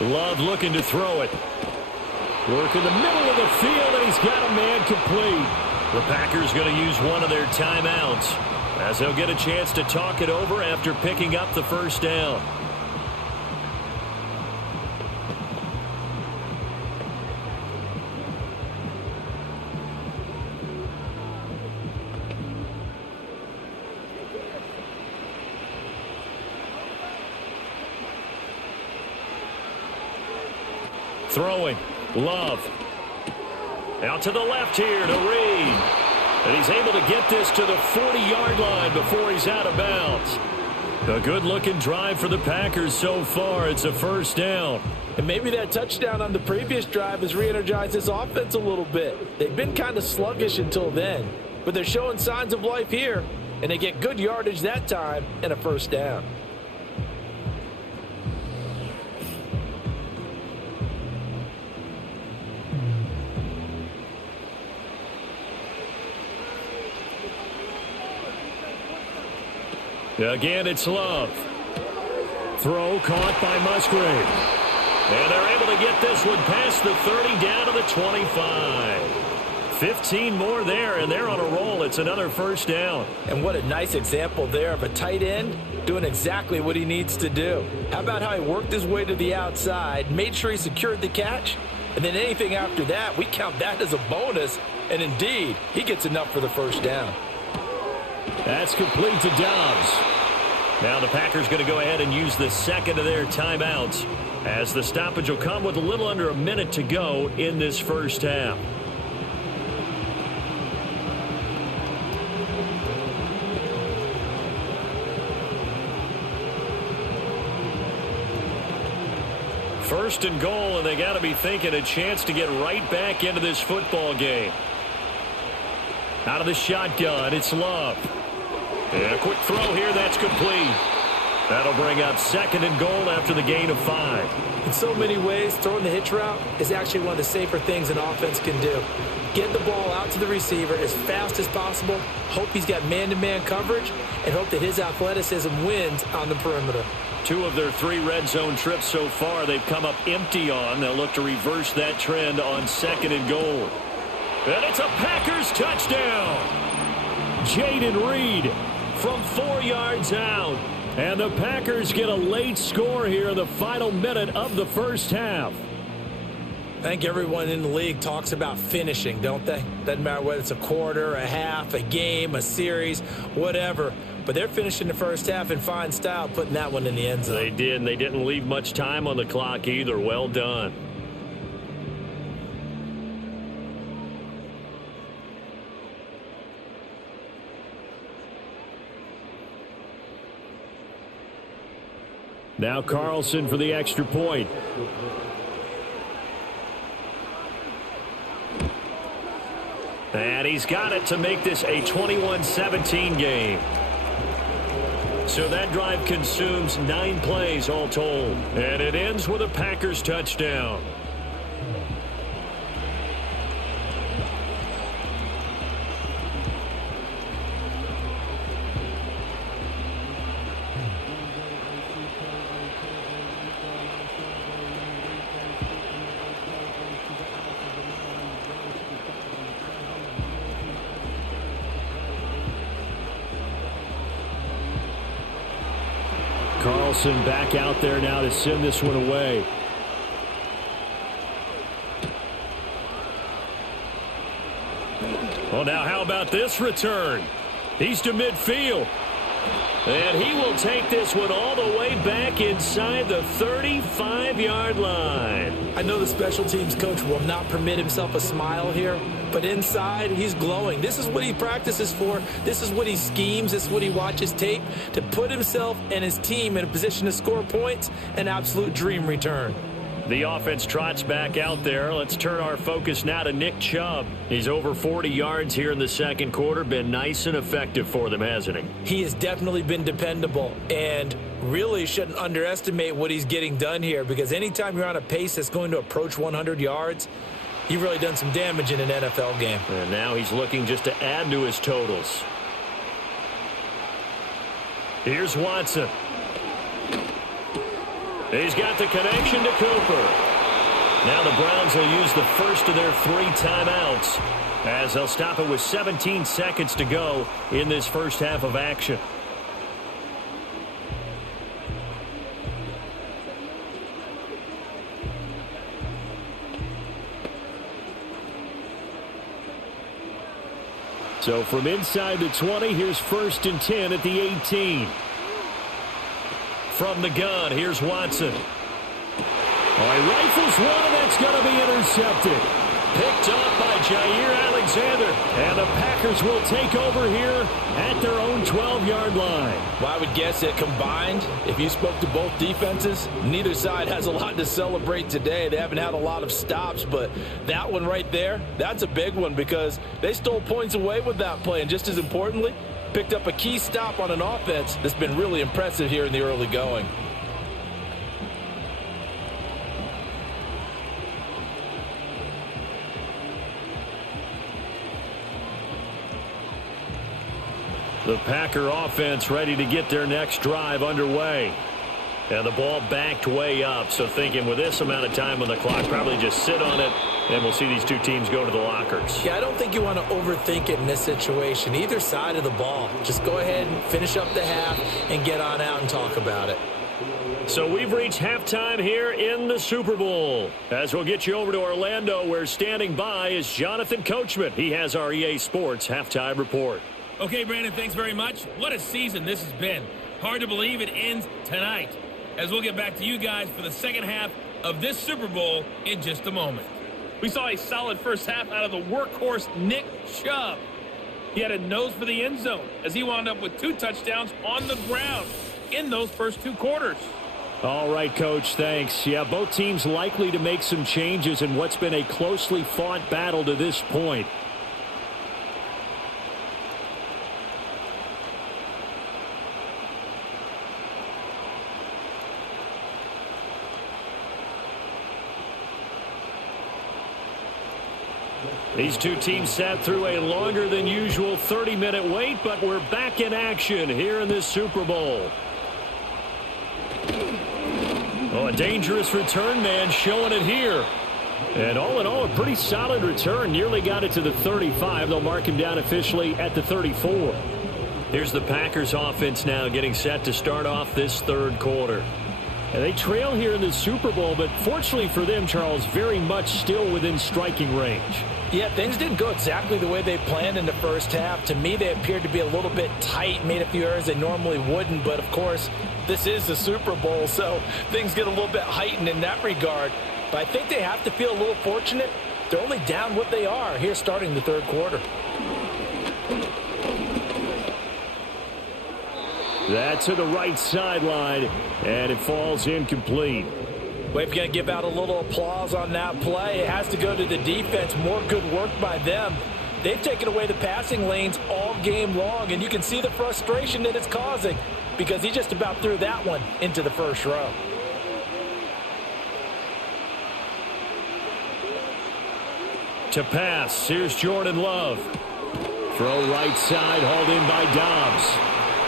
Love looking to throw it. Work in the middle of the field, and he's got a man complete. The Packers going to use one of their timeouts as they'll get a chance to talk it over after picking up the first down. Throwing. Love. Out to the left here to Reed. And he's able to get this to the 40-yard line before he's out of bounds. A good-looking drive for the Packers so far. It's a first down. And maybe that touchdown on the previous drive has re-energized this offense a little bit. They've been kind of sluggish until then. But they're showing signs of life here. And they get good yardage that time and a first down. Again, it's Love. Throw caught by Musgrave. And they're able to get this one past the 30 down to the 25. 15 more there, and they're on a roll. It's another first down. And what a nice example there of a tight end doing exactly what he needs to do. How about how he worked his way to the outside, made sure he secured the catch, and then anything after that, we count that as a bonus. And indeed, he gets enough for the first down. That's complete to Dobbs. Now the Packers going to go ahead and use the second of their timeouts as the stoppage will come with a little under a minute to go in this first half. First and goal, and they got to be thinking a chance to get right back into this football game. Out of the shotgun, it's Love. And a quick throw here, that's complete. That'll bring up second and goal after the gain of 5. In so many ways, throwing the hitch route is actually one of the safer things an offense can do. Get the ball out to the receiver as fast as possible, hope he's got man-to-man coverage, and hope that his athleticism wins on the perimeter. 2 of their 3 red zone trips so far they've come up empty on. They'll look to reverse that trend on second and goal. And it's a Packers touchdown. Jaden Reed from 4 yards out. And the Packers get a late score here in the final minute of the first half. I think everyone in the league talks about finishing, don't they? Doesn't matter whether it's a quarter, a half, a game, a series, whatever. But they're finishing the first half in fine style, putting that one in the end zone. They did, and they didn't leave much time on the clock either. Well done. Now Carlson for the extra point. And he's got it to make this a 21-17 game. So that drive consumes 9 plays all told. And it ends with a Packers touchdown. Carlson back out there now to send this one away. Well, now how about this return? He's to midfield. And he will take this one all the way back inside the 35-yard line. I know the special teams coach will not permit himself a smile here, but inside he's glowing. This is what he practices for. This is what he schemes. This is what he watches tape to put himself and his team in a position to score points. An absolute dream return. The offense trots back out there. Let's turn our focus now to Nick Chubb. He's over 40 yards here in the second quarter. Been nice and effective for them, hasn't he? He has definitely been dependable and really shouldn't underestimate what he's getting done here, because anytime you're on a pace that's going to approach 100 yards, you've really done some damage in an NFL game. And now he's looking just to add to his totals. Here's Watson. He's got the connection to Cooper. Now the Browns will use the first of their 3 timeouts as they'll stop it with 17 seconds to go in this first half of action. So from inside the 20, here's 1st and 10 at the 18. From the gun, here's Watson. All right, rifles one, and that's going to be intercepted. Picked up by Jair Alexander. And the Packers will take over here at their own 12-yard line. Well, I would guess that combined, if you spoke to both defenses, neither side has a lot to celebrate today. They haven't had a lot of stops, but that one right there, that's a big one because they stole points away with that play. And just as importantly, picked up a key stop on an offense that's been really impressive here in the early going. The Packer offense ready to get their next drive underway. And the ball backed way up, so thinking with this amount of time on the clock, probably just sit on it, and we'll see these two teams go to the lockers. Yeah, I don't think you want to overthink it in this situation. Either side of the ball. Just go ahead and finish up the half and get on out and talk about it. So we've reached halftime here in the Super Bowl. As we'll get you over to Orlando, where standing by is Jonathan Coachman. He has our EA Sports halftime report. Okay, Brandon, thanks very much. What a season this has been. Hard to believe it ends tonight. As we'll get back to you guys for the second half of this Super Bowl in just a moment. We saw a solid first half out of the workhorse Nick Chubb. He had a nose for the end zone as he wound up with 2 touchdowns on the ground in those first 2 quarters. All right, Coach, thanks. Yeah, both teams likely to make some changes in what's been a closely fought battle to this point. These two teams sat through a longer than usual 30-minute wait, but we're back in action here in this Super Bowl. Oh, a dangerous return man showing it here. And all in all, a pretty solid return. Nearly got it to the 35. They'll mark him down officially at the 34. Here's the Packers offense now getting set to start off this third quarter. And they trail here in the Super Bowl, but fortunately for them, Charles, very much still within striking range. Yeah, things didn't go exactly the way they planned in the first half. To me, they appeared to be a little bit tight, made a few errors they normally wouldn't. But, of course, this is the Super Bowl, so things get a little bit heightened in that regard. But I think they have to feel a little fortunate. They're only down what they are here starting the third quarter. That's to the right sideline, and it falls incomplete. Well, if you're going to give out a little applause on that play, it has to go to the defense. More good work by them. They've taken away the passing lanes all game long, and you can see the frustration that it's causing because he just about threw that one into the first row. To pass, here's Jordan Love. Throw right side, hauled in by Dobbs.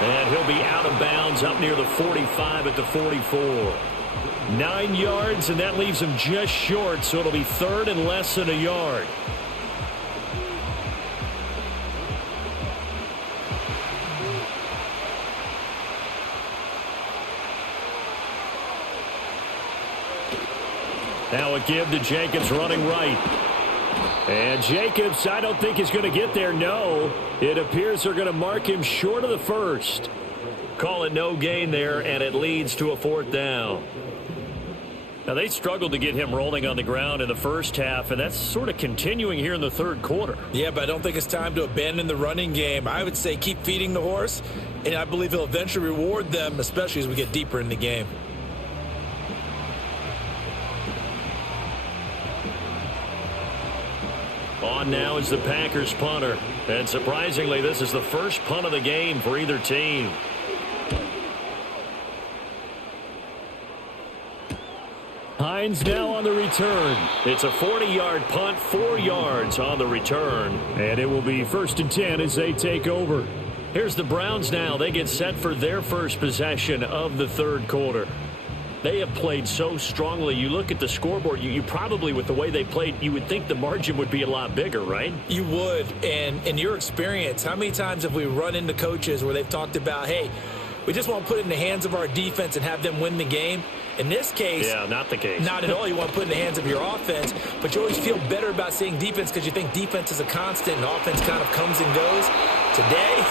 And he'll be out of bounds up near the 45 at the 44. 9 yards, and that leaves him just short, so it'll be third and less than a yard. Now a give to Jacobs running right. And Jacobs, I don't think is going to get there. No, it appears they're going to mark him short of the first. Call it no gain there, and it leads to a fourth down. Now, they struggled to get him rolling on the ground in the first half, and that's sort of continuing here in the third quarter. Yeah, but I don't think it's time to abandon the running game. I would say keep feeding the horse, and I believe he'll eventually reward them, especially as we get deeper in the game. On now is the Packers punter. And surprisingly, this is the first punt of the game for either team. Hines now on the return. It's a 40-yard punt, 4 yards on the return. And it will be 1st and 10 as they take over. Here's the Browns now. They get set for their first possession of the third quarter. They have played so strongly. You look at the scoreboard, you probably, with the way they played, you would think the margin would be a lot bigger, right? You would. And in your experience, how many times have we run into coaches where they've talked about, hey, we just want to put it in the hands of our defense and have them win the game? In this case, yeah, not the case. Not at all. You want to put it in the hands of your offense, but you always feel better about seeing defense because you think defense is a constant and offense kind of comes and goes. Today,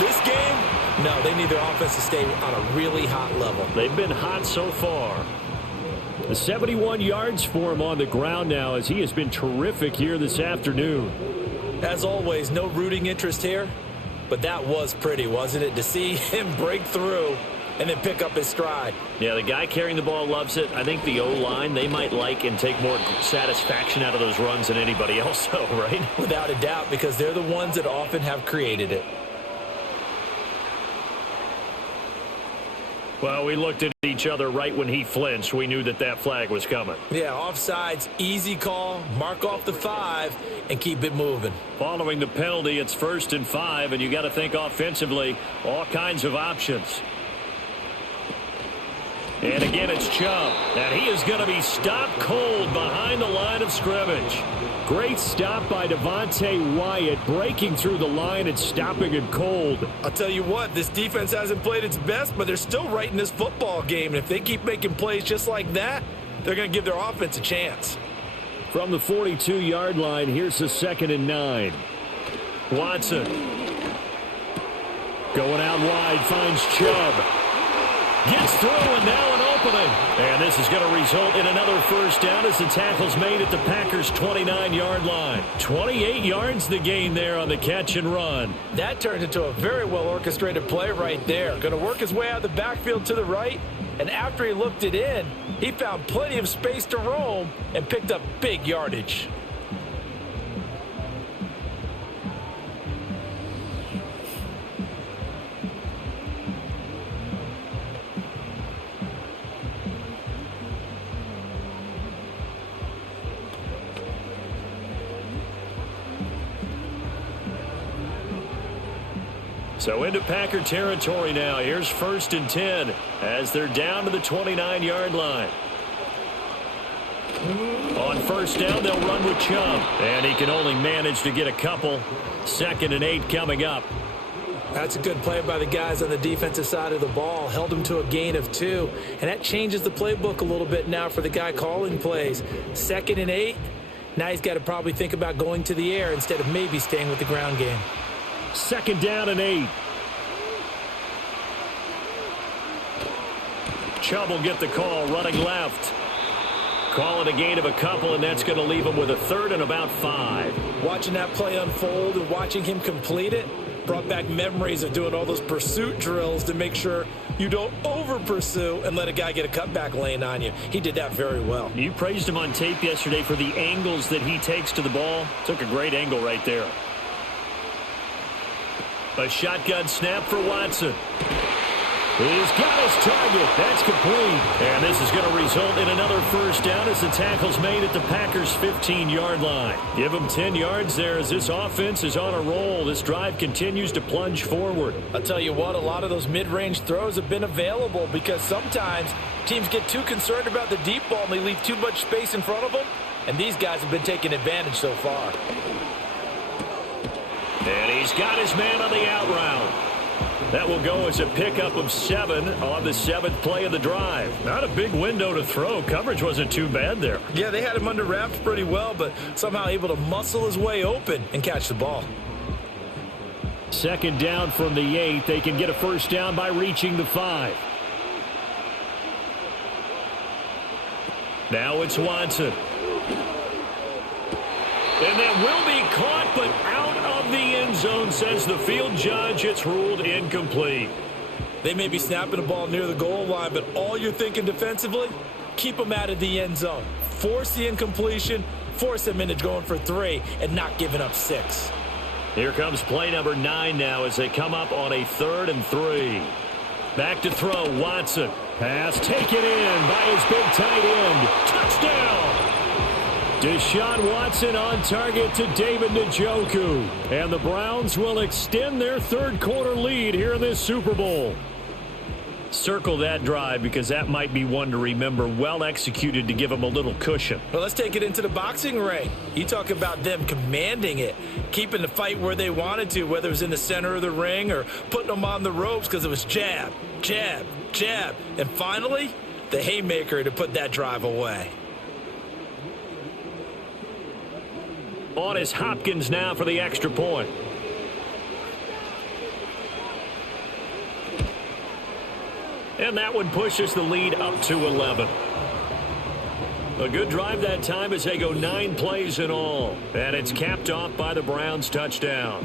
this game, no, they need their offense to stay on a really hot level. They've been hot so far. The 71 yards for him on the ground now as he has been terrific here this afternoon. As always, no rooting interest here, but that was pretty, wasn't it, to see him break through and then pick up his stride. Yeah, the guy carrying the ball loves it. I think the O-line, they might like and take more satisfaction out of those runs than anybody else, though, right? Without a doubt, because they're the ones that often have created it. Well, we looked at each other right when he flinched. We knew that that flag was coming. Yeah, offsides, easy call, mark off the 5, and keep it moving. Following the penalty, it's 1st and 5, and you got to think offensively, all kinds of options. And again, it's Chubb. And he is going to be stopped cold behind the line of scrimmage. Great stop by Devontae Wyatt, breaking through the line and stopping him cold. I'll tell you what, this defense hasn't played its best, but they're still right in this football game. And if they keep making plays just like that, they're going to give their offense a chance. From the 42-yard line, here's the 2nd and 9. Watson. Going out wide, finds Chubb. Gets through, and now an opening. And this is going to result in another 1st down as the tackle's made at the Packers' 29-yard line. 28 yards the gain there on the catch and run. That turned into a very well-orchestrated play right there. Going to work his way out of the backfield to the right, and after he looked it in, he found plenty of space to roam and picked up big yardage. So into Packer territory now. Here's 1st and 10 as they're down to the 29-yard line. On 1st down, they'll run with Chubb. And he can only manage to get a couple. 2nd and 8 coming up. That's a good play by the guys on the defensive side of the ball. Held him to a gain of 2. And that changes the playbook a little bit now for the guy calling plays. 2nd and 8. Now he's got to probably think about going to the air instead of maybe staying with the ground game. 2nd down and 8. Chubb will get the call, running left. Calling a gain of a couple, and that's going to leave him with a 3rd and about 5. Watching that play unfold and watching him complete it brought back memories of doing all those pursuit drills to make sure you don't over-pursue and let a guy get a cutback lane on you. He did that very well. You praised him on tape yesterday for the angles that he takes to the ball. Took a great angle right there. A shotgun snap for Watson. He's got his target. That's complete. And this is going to result in another 1st down as the tackle's made at the Packers' 15-yard line. Give them 10 yards there as this offense is on a roll. This drive continues to plunge forward. I'll tell you what, a lot of those mid-range throws have been available because sometimes teams get too concerned about the deep ball and they leave too much space in front of them. And these guys have been taking advantage so far. And he's got his man on the out route. That will go as a pickup of 7 on the 7th play of the drive. Not a big window to throw. Coverage wasn't too bad there. Yeah, they had him under wraps pretty well, but somehow able to muscle his way open and catch the ball. 2nd down from the 8. They can get a 1st down by reaching the 5. Now it's Watson. And that will be caught, but out of the end zone, says the field judge. It's ruled incomplete. They may be snapping the ball near the goal line, but all you're thinking defensively, keep them out of the end zone. Force the incompletion, force them into going for 3, and not giving up 6. Here comes play number 9 now as they come up on a 3rd and 3. Back to throw, Watson. Pass taken in by his big tight end. Touchdown! Deshaun Watson on target to David Njoku. And the Browns will extend their 3rd quarter lead here in this Super Bowl. Circle that drive because that might be one to remember. Well executed to give them a little cushion. Well, let's take it into the boxing ring. You talk about them commanding it, keeping the fight where they wanted to, whether it was in the center of the ring or putting them on the ropes because it was jab, jab, jab. And finally, the haymaker to put that drive away. On is Hopkins now for the extra point. And that one pushes the lead up to 11. A good drive that time as they go 9 plays in all. And it's capped off by the Browns' touchdown.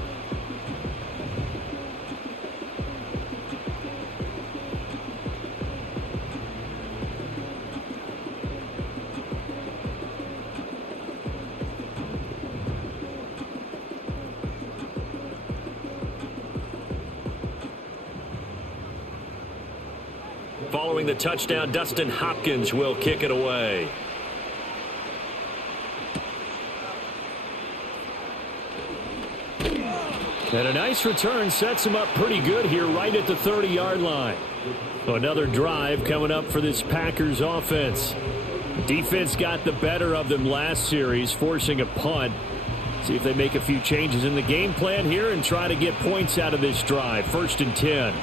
Following the touchdown, Dustin Hopkins will kick it away. And a nice return sets him up pretty good here right at the 30-yard line. Another drive coming up for this Packers offense. Defense got the better of them last series, forcing a punt. See if they make a few changes in the game plan here and try to get points out of this drive. 1st and 10.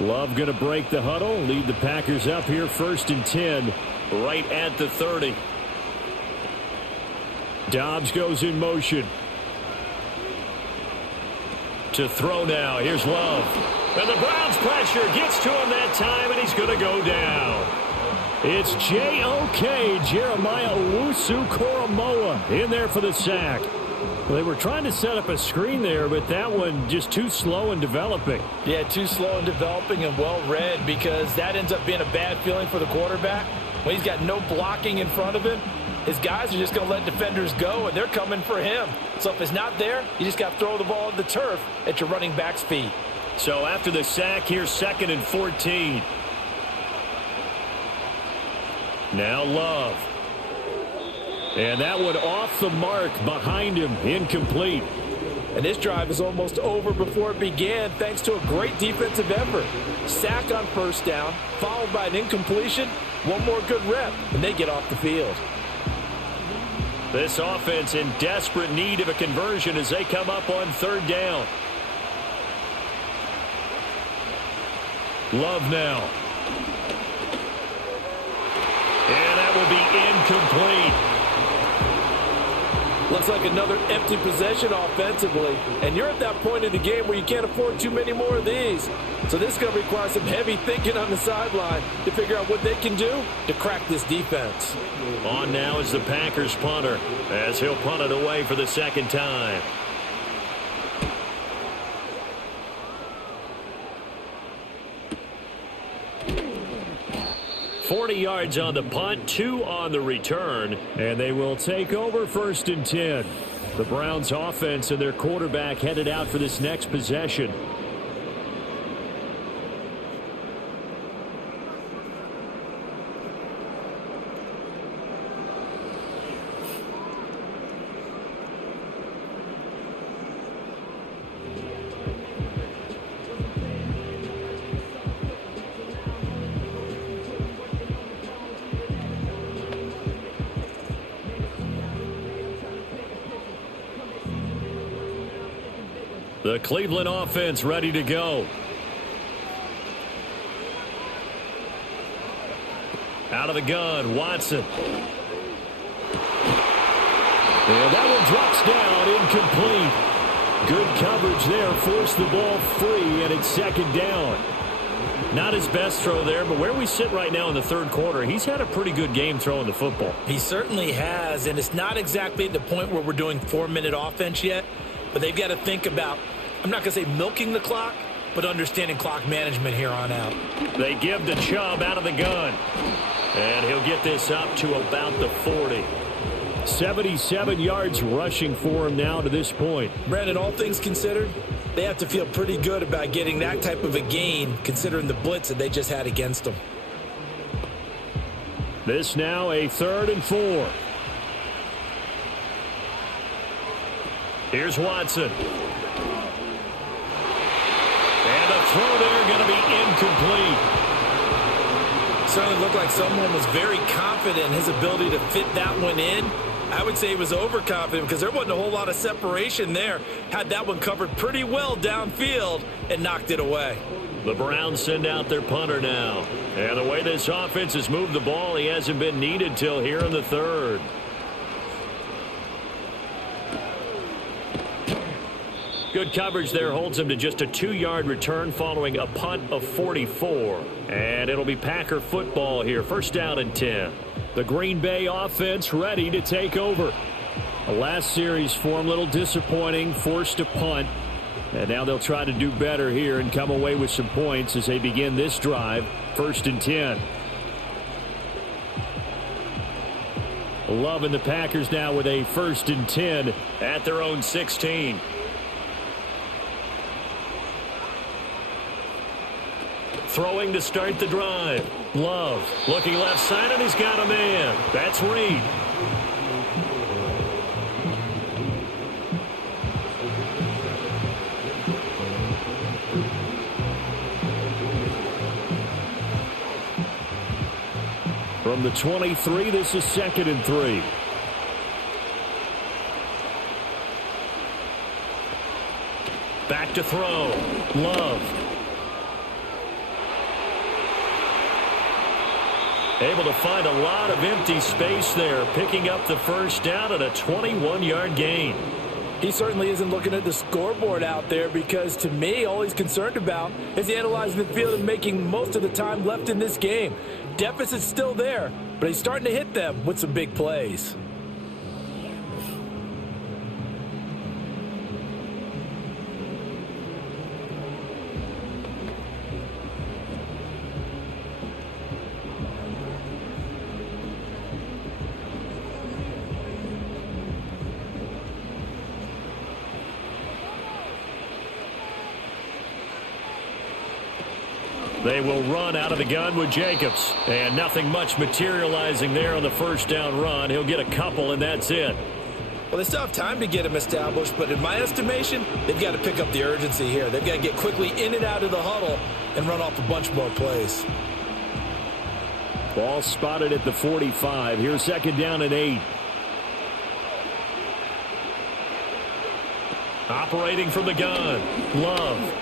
Love going to break the huddle, lead the Packers up here 1st and 10, right at the 30. Dobbs goes in motion. To throw now, here's Love. And the Browns pressure gets to him that time, and he's going to go down. It's J.O.K. Jeremiah Owusu-Koramoah in there for the sack. Well, they were trying to set up a screen there, but that one just too slow in developing. Yeah, too slow in developing and well read because that ends up being a bad feeling for the quarterback. When he's got no blocking in front of him, his guys are just going to let defenders go, and they're coming for him. So if it's not there, you just got to throw the ball at the turf at your running back's feet. So after the sack, here's 2nd and 14. Now Love. And that one off the mark behind him, incomplete. And this drive is almost over before it began thanks to a great defensive effort. Sack on 1st down, followed by an incompletion, one more good rep, and they get off the field. This offense in desperate need of a conversion as they come up on 3rd down. Love now. And that will be incomplete. Looks like another empty possession offensively, and you're at that point in the game where you can't afford too many more of these. So this is going to require some heavy thinking on the sideline to figure out what they can do to crack this defense. On now is the Packers punter as he'll punt it away for the 2nd time. $40 yards on the punt, 2 on the return, and they will take over 1st and 10. The Browns offense and their quarterback headed out for this next possession. The Cleveland offense ready to go. Out of the gun, Watson. And that one drops down, incomplete. Good coverage there, forced the ball free, and it's 2nd down. Not his best throw there, but where we sit right now in the 3rd quarter, he's had a pretty good game throwing the football. He certainly has, and it's not exactly at the point where we're doing 4-minute offense yet, but they've got to think about, I'm not going to say milking the clock, but understanding clock management here on out. They give to Chubb out of the gun, and he'll get this up to about the 40. 77 yards rushing for him now to this point. Brandon, all things considered, they have to feel pretty good about getting that type of a gain considering the blitz that they just had against them. This now a 3rd and 4. Here's Watson. And the throw there going to be incomplete. Certainly looked like someone was very confident in his ability to fit that one in. I would say he was overconfident because there wasn't a whole lot of separation there. Had that one covered pretty well downfield and knocked it away. The Browns send out their punter now. And the way this offense has moved the ball, he hasn't been needed till here in the third. Good coverage there holds him to just a 2-yard return following a punt of 44. And it'll be Packer football here. First down and 10. The Green Bay offense ready to take over. The last series for him, a little disappointing, forced a punt. And now they'll try to do better here and come away with some points as they begin this drive. First and 10. Love and the Packers now with a first and 10 at their own 16. Throwing to start the drive. Love looking left side, and he's got a man. That's Reed. From the 23, this is 2nd and 3. Back to throw. Love. Able to find a lot of empty space there, picking up the first down at a 21-yard gain. He certainly isn't looking at the scoreboard out there because, to me, all he's concerned about is analyzing the field and making most of the time left in this game. Deficit's still there, but he's starting to hit them with some big plays. They will run out of the gun with Jacobs. And nothing much materializing there on the first down run. He'll get a couple, and that's it. Well, they still have time to get him established, but in my estimation, they've got to pick up the urgency here. They've got to get quickly in and out of the huddle and run off a bunch more plays. Ball spotted at the 45. Here's 2nd down and 8. Operating from the gun. Love.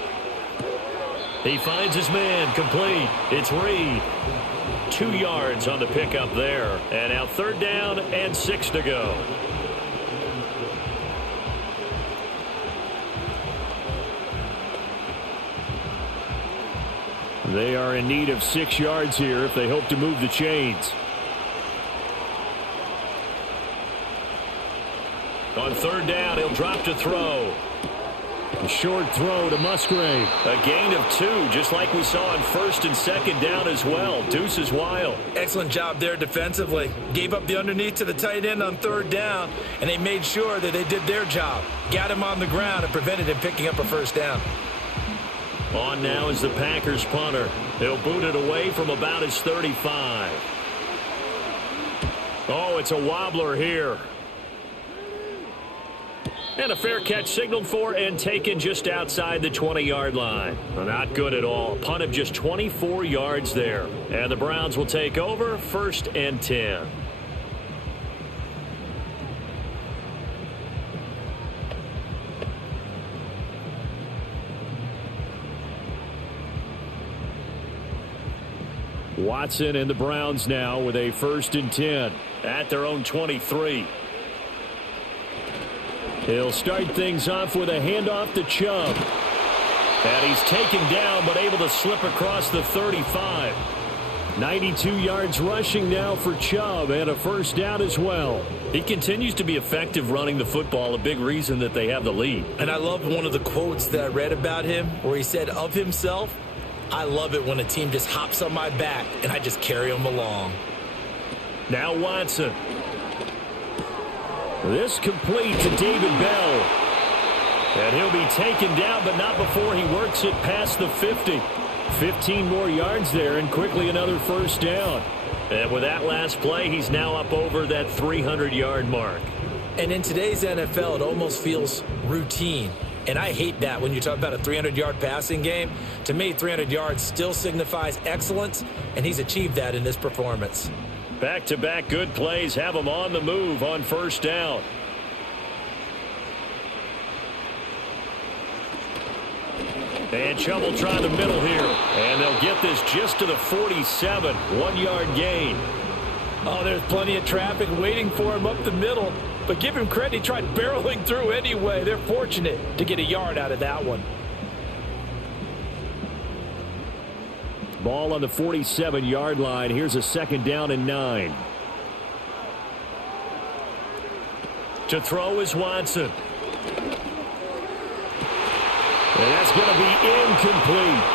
He finds his man, complete. It's Reed. 2 yards on the pickup there. And now 3rd down and 6 to go. They are in need of 6 yards here if they hope to move the chains. On 3rd down, he'll drop to throw. A short throw to Musgrave. A gain of 2, just like we saw on 1st and 2nd down as well. Deuce is wild. Excellent job there defensively. Gave up the underneath to the tight end on 3rd down, and they made sure that they did their job. Got him on the ground and prevented him picking up a first down. On now is the Packers punter. He'll boot it away from about his 35. Oh, it's a wobbler here. And a fair catch signaled for and taken just outside the 20-yard line. Not good at all. Punt of just 24 yards there. And the Browns will take over 1st and 10. Watson and the Browns now with a 1st and 10 at their own 23. He'll start things off with a handoff to Chubb. And he's taken down but able to slip across the 35. 92 yards rushing now for Chubb and a first down as well. He continues to be effective running the football, a big reason that they have the lead. And I love one of the quotes that I read about him where he said of himself, "I love it when a team just hops on my back and I just carry them along." Now Watson. This complete to David Bell. And he'll be taken down, but not before he works it past the 50. 15 more yards there, and quickly another first down. And with that last play, he's now up over that 300-yard mark. And in today's NFL, it almost feels routine. And I hate that when you talk about a 300-yard passing game. To me, 300 yards still signifies excellence, and he's achieved that in this performance. Back-to-back good plays have him on the move on first down. And Chubb try the middle here. And they'll get this just to the 47. 1-yard gain. Oh, there's plenty of traffic waiting for him up the middle. But give him credit, he tried barreling through anyway. They're fortunate to get a yard out of that one. Ball on the 47-yard line. Here's a 2nd down and 9. To throw is Watson. And that's going to be incomplete.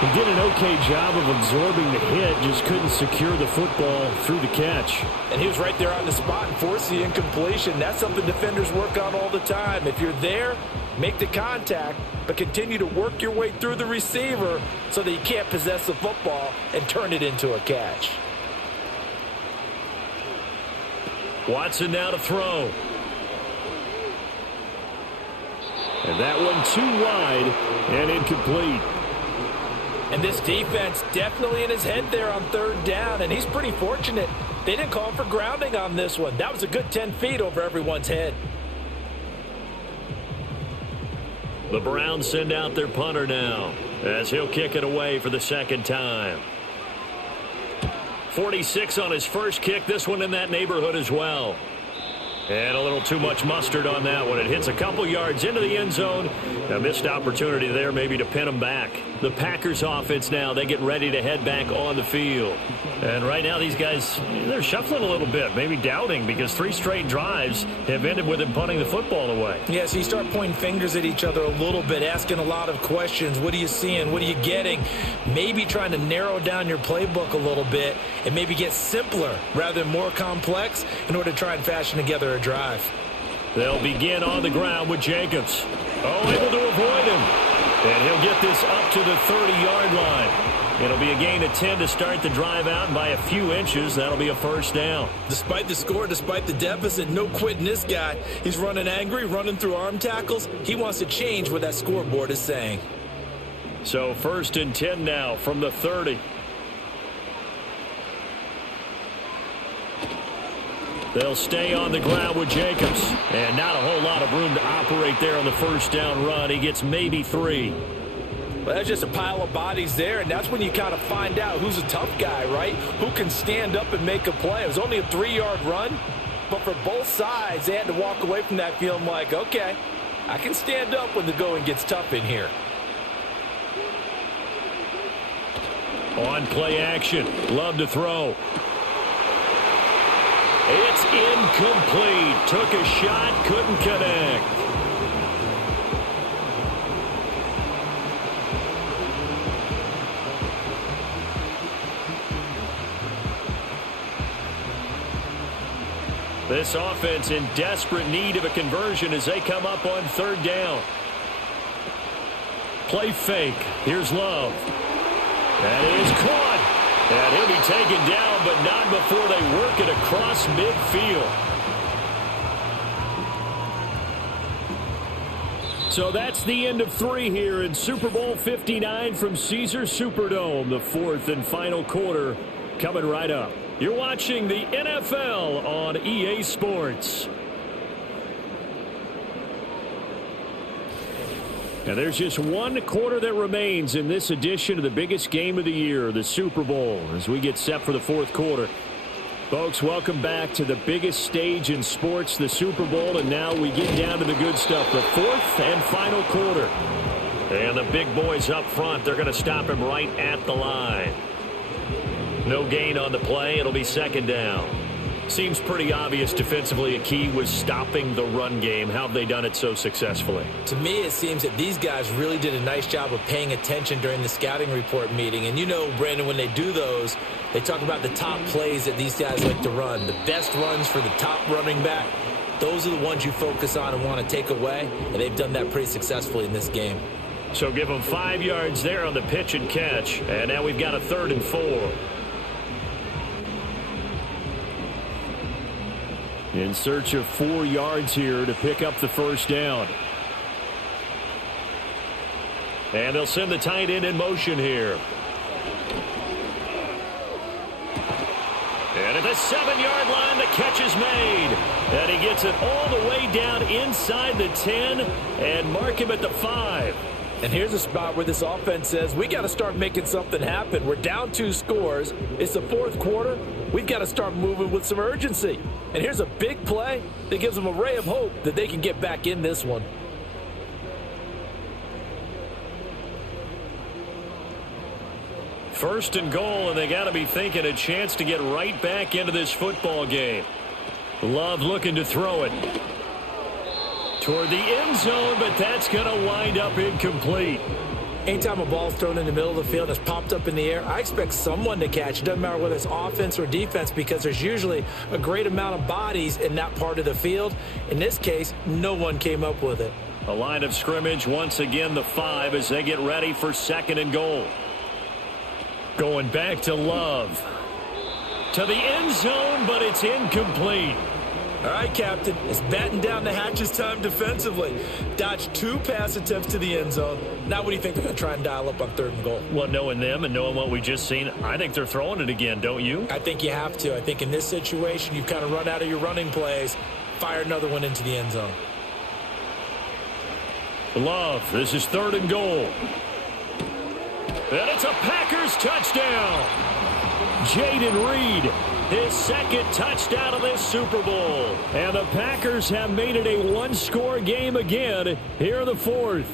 He did an okay job of absorbing the hit, just couldn't secure the football through the catch. And he was right there on the spot and forced the incompletion. That's something defenders work on all the time. If you're there, make the contact, but continue to work your way through the receiver so that you can't possess the football and turn it into a catch. Watson now to throw. And that one too wide and incomplete. And this defense definitely in his head there on 3rd down, and he's pretty fortunate. They didn't call him for grounding on this one. That was a good 10 feet over everyone's head. The Browns send out their punter now as he'll kick it away for the 2nd time. 46 on his first kick. This one in that neighborhood as well. And a little too much mustard on that one. It hits a couple yards into the end zone. A missed opportunity there maybe to pin them back. The Packers offense now, they get ready to head back on the field. And right now these guys, they're shuffling a little bit, maybe doubting, because 3 straight drives have ended with them punting the football away. Yeah, so you start pointing fingers at each other a little bit, asking a lot of questions. What are you seeing? What are you getting? Maybe trying to narrow down your playbook a little bit and maybe get simpler rather than more complex in order to try and fashion together a drive. They'll begin on the ground with Jacobs. Oh, able to avoid him. And he'll get this up to the 30-yard line. It'll be a gain of 10 to start the drive out, and by a few inches, that'll be a 1st down. Despite the score, despite the deficit, no quitting this guy. He's running angry, running through arm tackles. He wants to change what that scoreboard is saying. So 1st and 10 now from the 30. They'll stay on the ground with Jacobs. And not a whole lot of room to operate there on the 1st down run. He gets maybe 3. Well, that's just a pile of bodies there, and that's when you kind of find out who's a tough guy, right? Who can stand up and make a play. It was only a 3-yard run, but for both sides, they had to walk away from that feeling like, okay, I can stand up when the going gets tough in here. On play action. Love to throw. It's incomplete. Took a shot, couldn't connect. This offense in desperate need of a conversion as they come up on 3rd down. Play fake. Here's Love. That is caught. And he'll be taken down, but not before they work it across midfield. So that's the end of 3 here in Super Bowl 59 from Caesars Superdome. The 4th and final quarter coming right up. You're watching the NFL on EA Sports. And there's just 1 quarter that remains in this edition of the biggest game of the year, the Super Bowl, as we get set for the 4th quarter. Folks, welcome back to the biggest stage in sports, the Super Bowl, and now we get down to the good stuff, the 4th and final quarter. And the big boys up front, they're going to stop him right at the line. No gain on the play. It'll be 2nd down. Seems pretty obvious defensively a key was stopping the run game. How have they done it so successfully? To me, it seems that these guys really did a nice job of paying attention during the scouting report meeting. And you know, Brandon, when they do those, they talk about the top plays that these guys like to run. The best runs for the top running back. Those are the ones you focus on and want to take away. And they've done that pretty successfully in this game. So give them 5 yards there on the pitch and catch. And now we've got a 3rd and 4. In search of 4 yards here to pick up the first down. And they'll send the tight end in motion here. And at the 7-yard line, the catch is made. And he gets it all the way down inside the 10 and mark him at the 5. And here's a spot where this offense says, we got to start making something happen. We're down 2 scores. It's the 4th quarter. We've got to start moving with some urgency. And here's a big play that gives them a ray of hope that they can get back in this one. First and goal, and they got to be thinking a chance to get right back into this football game. Love looking to throw it toward the end zone, but that's going to wind up incomplete. Anytime a ball's thrown in the middle of the field that's popped up in the air, I expect someone to catch. It doesn't matter whether it's offense or defense, because there's usually a great amount of bodies in that part of the field. In this case, no one came up with it. A line of scrimmage, once again the 5 as they get ready for 2nd and goal. Going back to Love. To the end zone, but it's incomplete. All right, Captain, it's batten down the hatches time defensively. Dodged 2 pass attempts to the end zone. Now what do you think they're going to try and dial up on 3rd and goal? Well, knowing them and knowing what we just seen, I think they're throwing it again, don't you? I think you have to. I think in this situation, you've kind of run out of your running plays. Fire another one into the end zone. Love, this is 3rd and goal. And it's a Packers touchdown. Jaden Reed, his 2nd touchdown of this Super Bowl. And the Packers have made it a 1-score game again here in the 4th.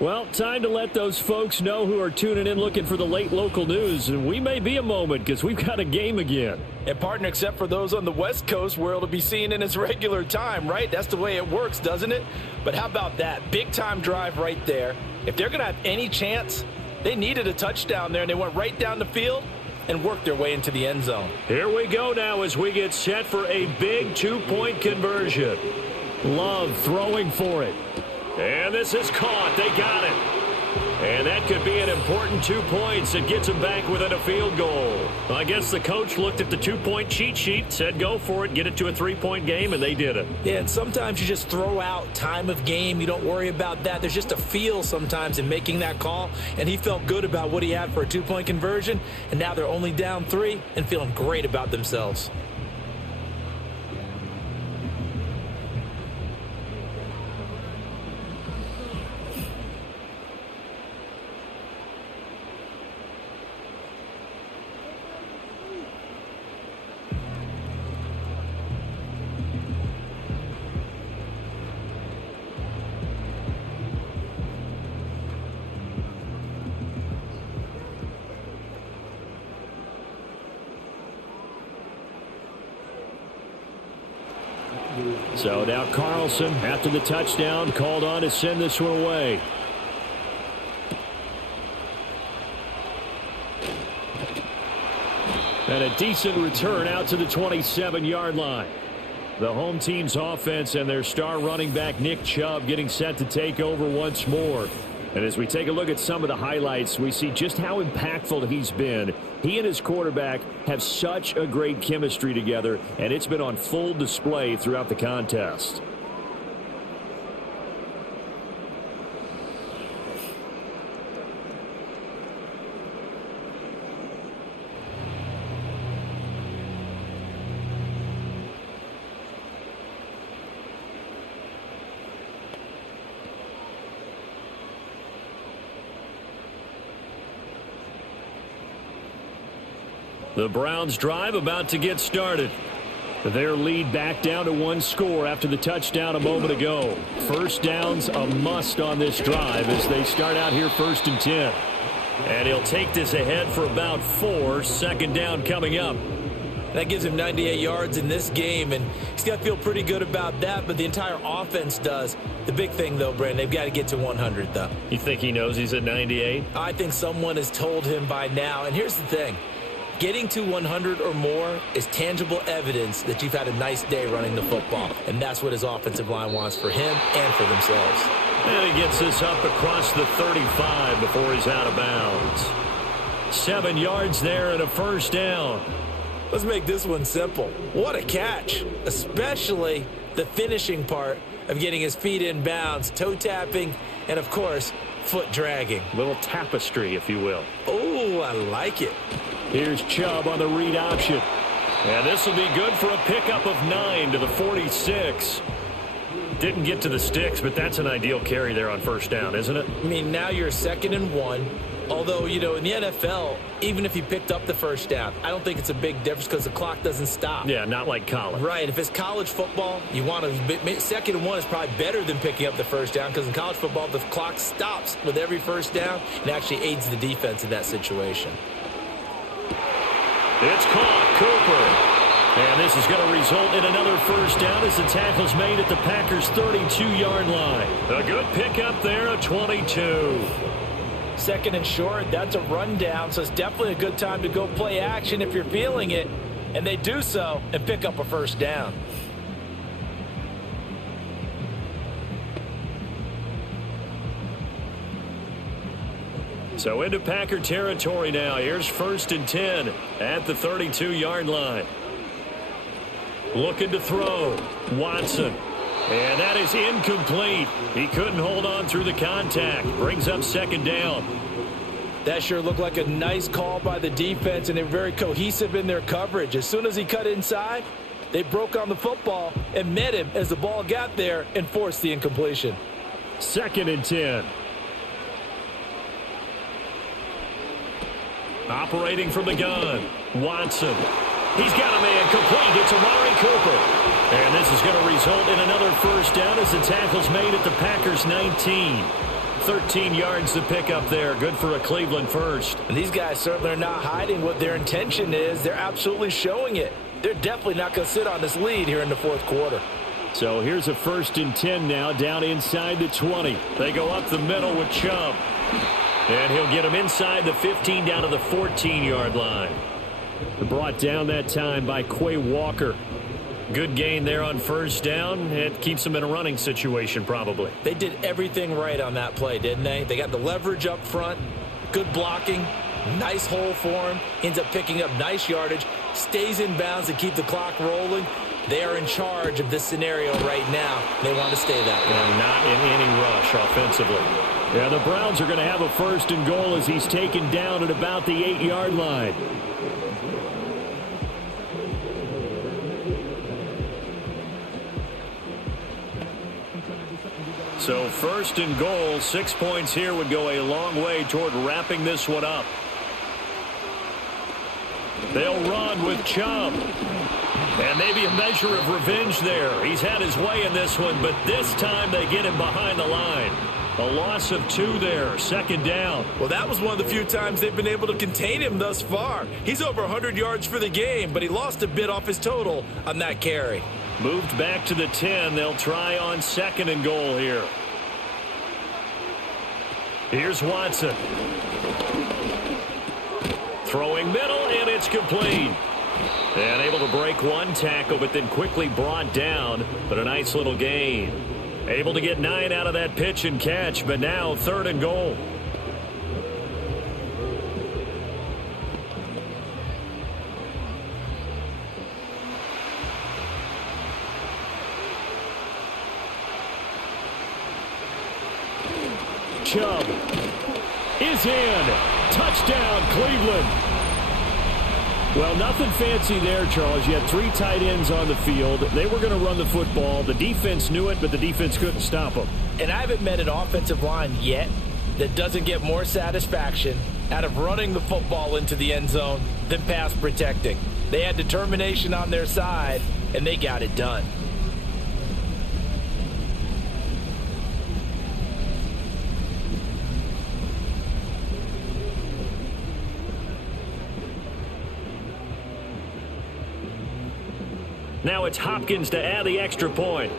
Well, time to let those folks know who are tuning in looking for the late local news. And we may be a moment because we've got a game again. And partner, except for those on the West Coast where it'll be seen in its regular time, right? That's the way it works, doesn't it? But how about that? Big time drive right there. If they're going to have any chance, they needed a touchdown there, and they went right down the field and worked their way into the end zone. Here we go now as we get set for a big 2-point conversion. Love throwing for it. And this is caught. They got it. And that could be an important 2 points. It gets them back within a field goal. I guess the coach looked at the 2-point cheat sheet, said go for it, get it to a 3-point game, and they did it. Yeah, and sometimes you just throw out time of game. You don't worry about that. There's just a feel sometimes in making that call, and he felt good about what he had for a 2-point conversion, and now they're only down 3 and feeling great about themselves. So now Carlson, after the touchdown, called on to send this one away. And a decent return out to the 27-yard line. The home team's offense and their star running back Nick Chubb getting set to take over once more. And as we take a look at some of the highlights, we see just how impactful he's been. He and his quarterback have such a great chemistry together, and it's been on full display throughout the contest. The Browns drive about to get started. Their lead back down to 1 score after the touchdown a moment ago. First down's a must on this drive as they start out here 1st and 10. And he'll take this ahead for about 4. 2nd down coming up. That gives him 98 yards in this game, and he's got to feel pretty good about that, but the entire offense does. The big thing, though, Brandon, they've got to get to 100, though. You think he knows he's at 98? I think someone has told him by now, and here's the thing. Getting to 100 or more is tangible evidence that you've had a nice day running the football, and that's what his offensive line wants for him and for themselves. And he gets this up across the 35 before he's out of bounds. 7 yards there and a first down. Let's make this one simple. What a catch, especially the finishing part of getting his feet in bounds, toe tapping, and of course, foot dragging. Little tapestry, if you will. Oh, I like it. Here's Chubb on the read option. And this will be good for a pickup of 9 to the 46. Didn't get to the sticks, but that's an ideal carry there on first down, isn't it? I mean, now you're 2nd and 1. Although, you know, in the NFL, even if you picked up the first down, I don't think it's a big difference because the clock doesn't stop. Yeah, not like college. Right. If it's college football, you want to 2nd and 1 is probably better than picking up the first down because in college football, the clock stops with every first down and actually aids the defense in that situation. It's caught, Cooper. And this is going to result in another first down as the tackle's made at the Packers' 32-yard line. A good pickup there, a 22. 2nd and short, that's a rundown, so it's definitely a good time to go play action if you're feeling it. And they do so and pick up a first down. So into Packer territory now. Here's 1st and 10 at the 32-yard line. Looking to throw. Watson. And that is incomplete. He couldn't hold on through the contact. Brings up 2nd down. That sure looked like a nice call by the defense, and they're very cohesive in their coverage. As soon as he cut inside, they broke on the football and met him as the ball got there and forced the incompletion. 2nd and 10. Operating from the gun. Watson. He's got a man complete. It's Amari Cooper. And this is going to result in another first down as the tackle's made at the Packers' 19. 13 yards to pick up there. Good for a Cleveland first. And these guys certainly are not hiding what their intention is. They're absolutely showing it. They're definitely not going to sit on this lead here in the 4th quarter. So here's a 1st and 10 now down inside the 20. They go up the middle with Chubb. And he'll get him inside the 15 down to the 14-yard line. Brought down that time by Quay Walker. Good gain there on first down. It keeps them in a running situation probably. They did everything right on that play, didn't they? They got the leverage up front, good blocking, nice hole for him, ends up picking up nice yardage, stays in bounds to keep the clock rolling. They are in charge of this scenario right now. They want to stay that way. And not in any rush offensively. Yeah, the Browns are going to have a 1st and goal as he's taken down at about the 8-yard line. So 1st and goal, 6 points here would go a long way toward wrapping this one up. They'll run with Chubb. And maybe a measure of revenge there. He's had his way in this one, but this time they get him behind the line. A loss of 2 there, 2nd down. Well, that was one of the few times they've been able to contain him thus far. He's over 100 yards for the game, but he lost a bit off his total on that carry. Moved back to the 10. They'll try on 2nd and goal here. Here's Watson. Throwing middle, and it's complete. And able to break one tackle, but then quickly brought down. But a nice little gain. Able to get 9 out of that pitch and catch, but now 3rd and goal. Chubb is in. Touchdown, Cleveland. Well, nothing fancy there, Charles. You had 3 tight ends on the field. They were going to run the football. The defense knew it, but the defense couldn't stop them. And I haven't met an offensive line yet that doesn't get more satisfaction out of running the football into the end zone than pass protecting. They had determination on their side, and they got it done. Now it's Hopkins to add the extra point.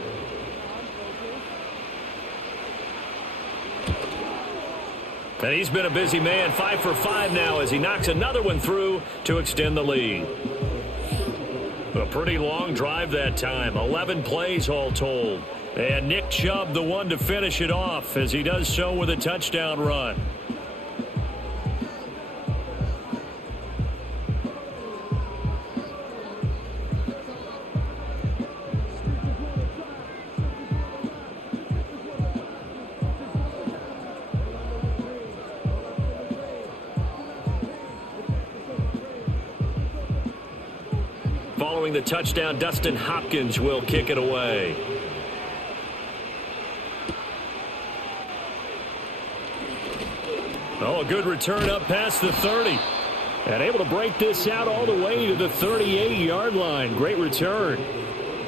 And he's been a busy man, 5 for 5 now as he knocks another one through to extend the lead. A pretty long drive that time, 11 plays all told. And Nick Chubb the one to finish it off as he does so with a touchdown run. throwing the touchdown. Dustin Hopkins will kick it away. Oh, a good return up past the 30. And able to break this out all the way to the 38-yard line. Great return.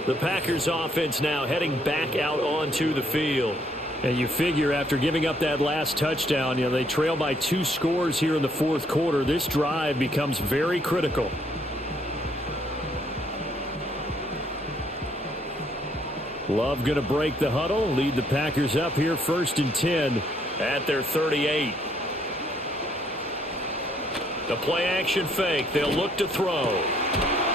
The Packers offense now heading back out onto the field. And you figure after giving up that last touchdown, they trail by 2 scores here in the fourth quarter. This drive becomes very critical. Love going to break the huddle, lead the Packers up here 1st and 10 at their 38. The play action fake. They'll look to throw.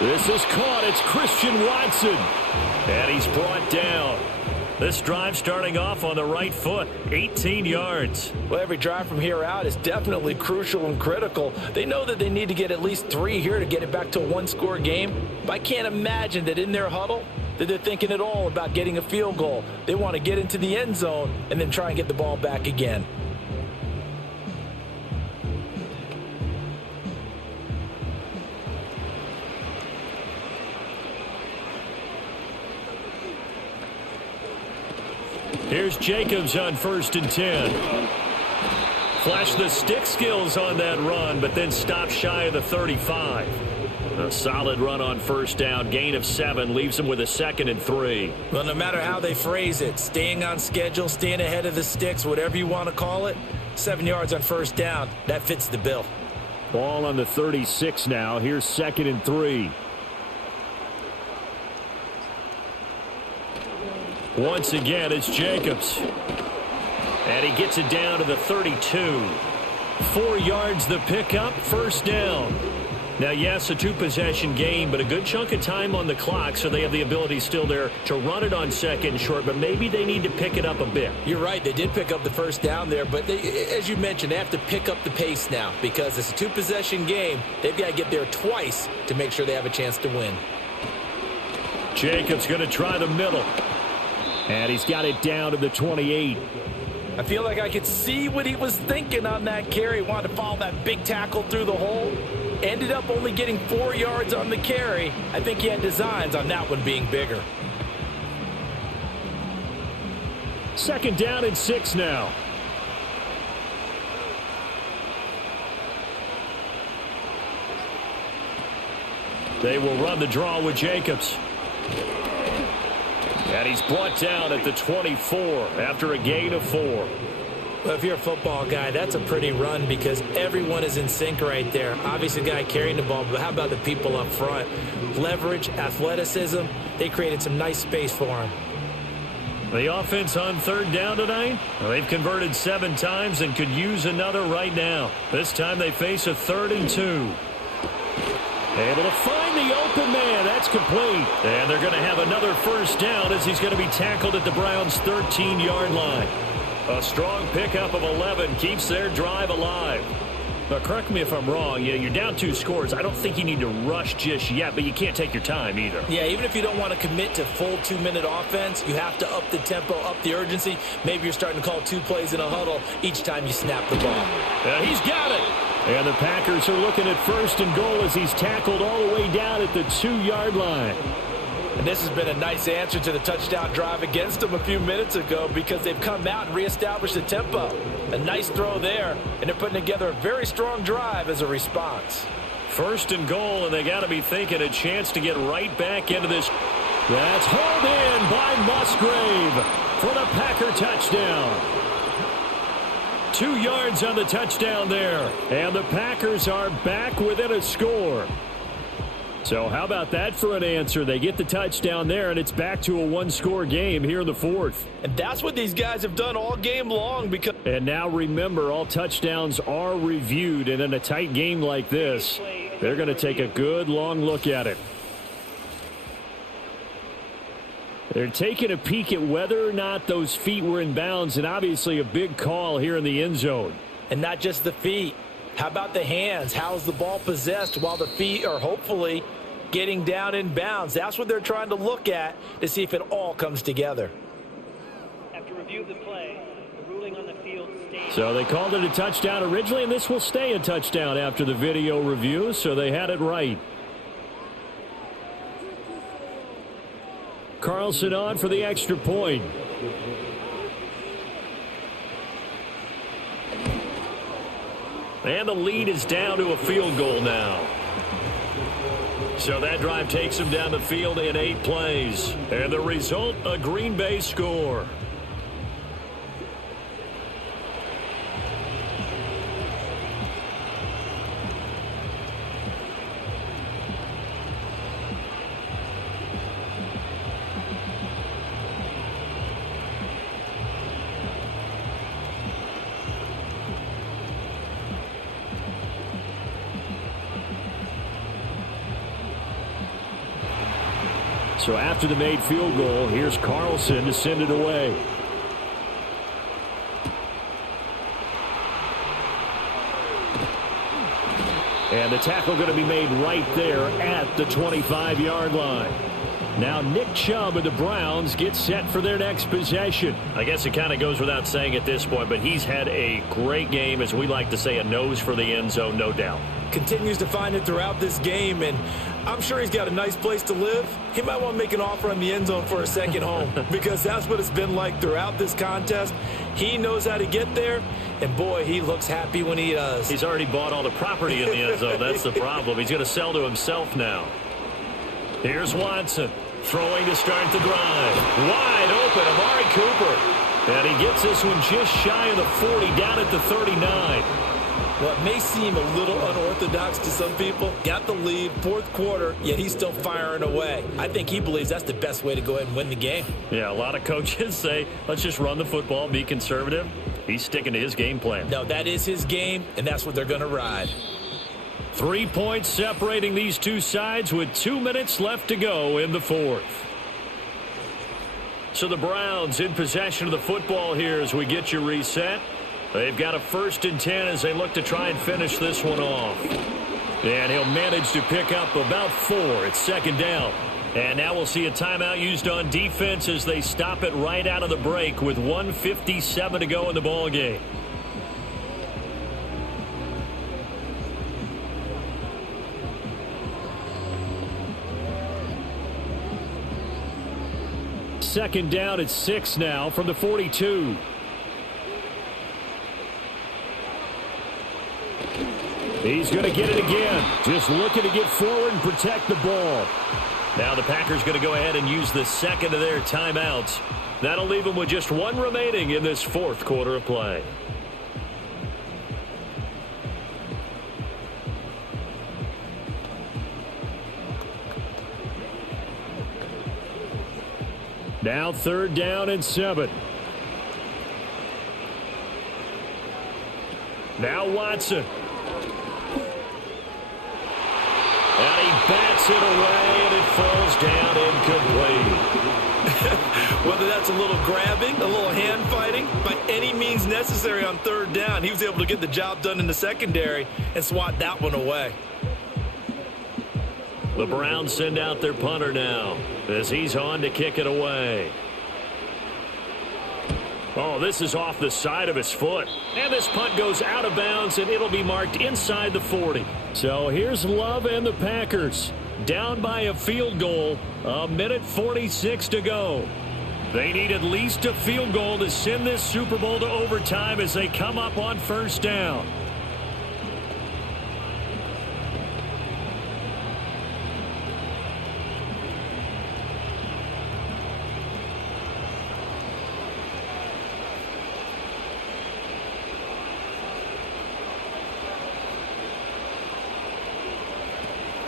This is caught. It's Christian Watson. And he's brought down. This drive starting off on the right foot. 18 yards. Well, every drive from here out is definitely crucial and critical. They know that they need to get at least 3 here to get it back to a 1-score game. But I can't imagine that in their huddle that they're thinking at all about getting a field goal. They want to get into the end zone and then try and get the ball back again. Here's Jacobs on 1st and 10. Flash the stick skills on that run, but then stop shy of the 35. A solid run on 1st down. Gain of 7 leaves him with a 2nd and 3. Well, no matter how they phrase it, staying on schedule, staying ahead of the sticks, whatever you want to call it, 7 yards on 1st down, that fits the bill. Ball on the 36 now. Here's 2nd and 3. Once again, it's Jacobs. And he gets it down to the 32. 4 yards the pickup, 1st down. Now, yes, a 2-possession game, but a good chunk of time on the clock, so they have the ability still there to run it on 2nd and short, but maybe they need to pick it up a bit. You're right. They did pick up the 1st down there, but as you mentioned, they have to pick up the pace now because it's a 2-possession game. They've got to get there twice to make sure they have a chance to win. Jacobs going to try the middle. And he's got it down to the 28. I feel like I could see what he was thinking on that carry. Wanted to follow that big tackle through the hole. Ended up only getting 4 yards on the carry. I think he had designs on that one being bigger. 2nd down and 6 now. They will run the draw with Jacobs. And he's brought down at the 24 after a gain of 4. Well, if you're a football guy, that's a pretty run because everyone is in sync right there. Obviously, the guy carrying the ball, but how about the people up front? Leverage, athleticism, they created some nice space for him. The offense on 3rd down tonight, well, they've converted 7 times and could use another right now. This time they face a 3rd and 2. Able to find the open man. That's complete. And they're going to have another 1st down as he's going to be tackled at the Browns' 13-yard line. A strong pickup of 11 keeps their drive alive. Now, correct me if I'm wrong. You're down 2 scores. I don't think you need to rush just yet, but you can't take your time either. Yeah, even if you don't want to commit to full 2-minute offense, you have to up the tempo, up the urgency. Maybe you're starting to call 2 plays in a huddle each time you snap the ball. He's got it. And the Packers are looking at 1st and goal as he's tackled all the way down at the 2-yard line. And this has been a nice answer to the touchdown drive against them a few minutes ago because they've come out and reestablished the tempo. A nice throw there, and they're putting together a very strong drive as a response. 1st and goal, and they got to be thinking a chance to get right back into this. That's hauled in by Musgrave for the Packer touchdown. 2 yards on the touchdown there. And the Packers are back within a score. So how about that for an answer? They get the touchdown there, and it's back to a 1-score game here in the 4th. And that's what these guys have done all game long. And now remember, all touchdowns are reviewed. And in a tight game like this, they're going to take a good long look at it. They're taking a peek at whether or not those feet were in bounds, and obviously a big call here in the end zone. And not just the feet. How about the hands? How's the ball possessed while the feet are hopefully getting down in bounds? That's what they're trying to look at to see if it all comes together. After review of the play, the ruling on the field stands. So they called it a touchdown originally, and this will stay a touchdown after the video review, so they had it right. Carlson on for the extra point. And the lead is down to a field goal now. So that drive takes him down the field in 8 plays. And the result, a Green Bay score. So after the made field goal, here's Carlson to send it away. And the tackle going to be made right there at the 25-yard line. Now Nick Chubb and the Browns get set for their next possession. I guess it kind of goes without saying at this point, but he's had a great game, as we like to say, a nose for the end zone, no doubt. Continues to find it throughout this game, and I'm sure he's got a nice place to live. He might want to make an offer on the end zone for a second home because that's what it's been like throughout this contest. He knows how to get there, and boy, he looks happy when he does. He's already bought all the property in the end zone. That's the problem. He's going to sell to himself now. Here's Watson throwing to start the drive. Wide open, Amari Cooper. And he gets this one just shy of the 40, down at the 39. What may seem a little unorthodox to some people, got the lead, 4th quarter, yet he's still firing away. I think he believes that's the best way to go ahead and win the game. Yeah, a lot of coaches say, let's just run the football, be conservative. He's sticking to his game plan. No, that is his game, and that's what they're going to ride. 3 points separating these two sides with 2 minutes left to go in the 4th. So the Browns in possession of the football here as we get you reset. They've got a 1st and 10 as they look to try and finish this one off. And he'll manage to pick up about 4. It's 2nd down. And now we'll see a timeout used on defense as they stop it right out of the break with 1:57 to go in the ball game. Second down at 6 now from the 42. He's going to get it again. Just looking to get forward and protect the ball. Now the Packers going to go ahead and use the second of their timeouts. That'll leave them with just 1 remaining in this 4th quarter of play. Now 3rd down and 7. Now Watson. And he bats it away, and it falls down incomplete. Whether that's a little grabbing, a little hand fighting, by any means necessary on 3rd down, he was able to get the job done in the secondary and swat that one away. The Browns send out their punter now as he's on to kick it away. Oh, this is off the side of his foot. And this punt goes out of bounds, and it'll be marked inside the 40. So here's Love and the Packers. Down by a field goal. 1:46 to go. They need at least a field goal to send this Super Bowl to overtime as they come up on 1st down.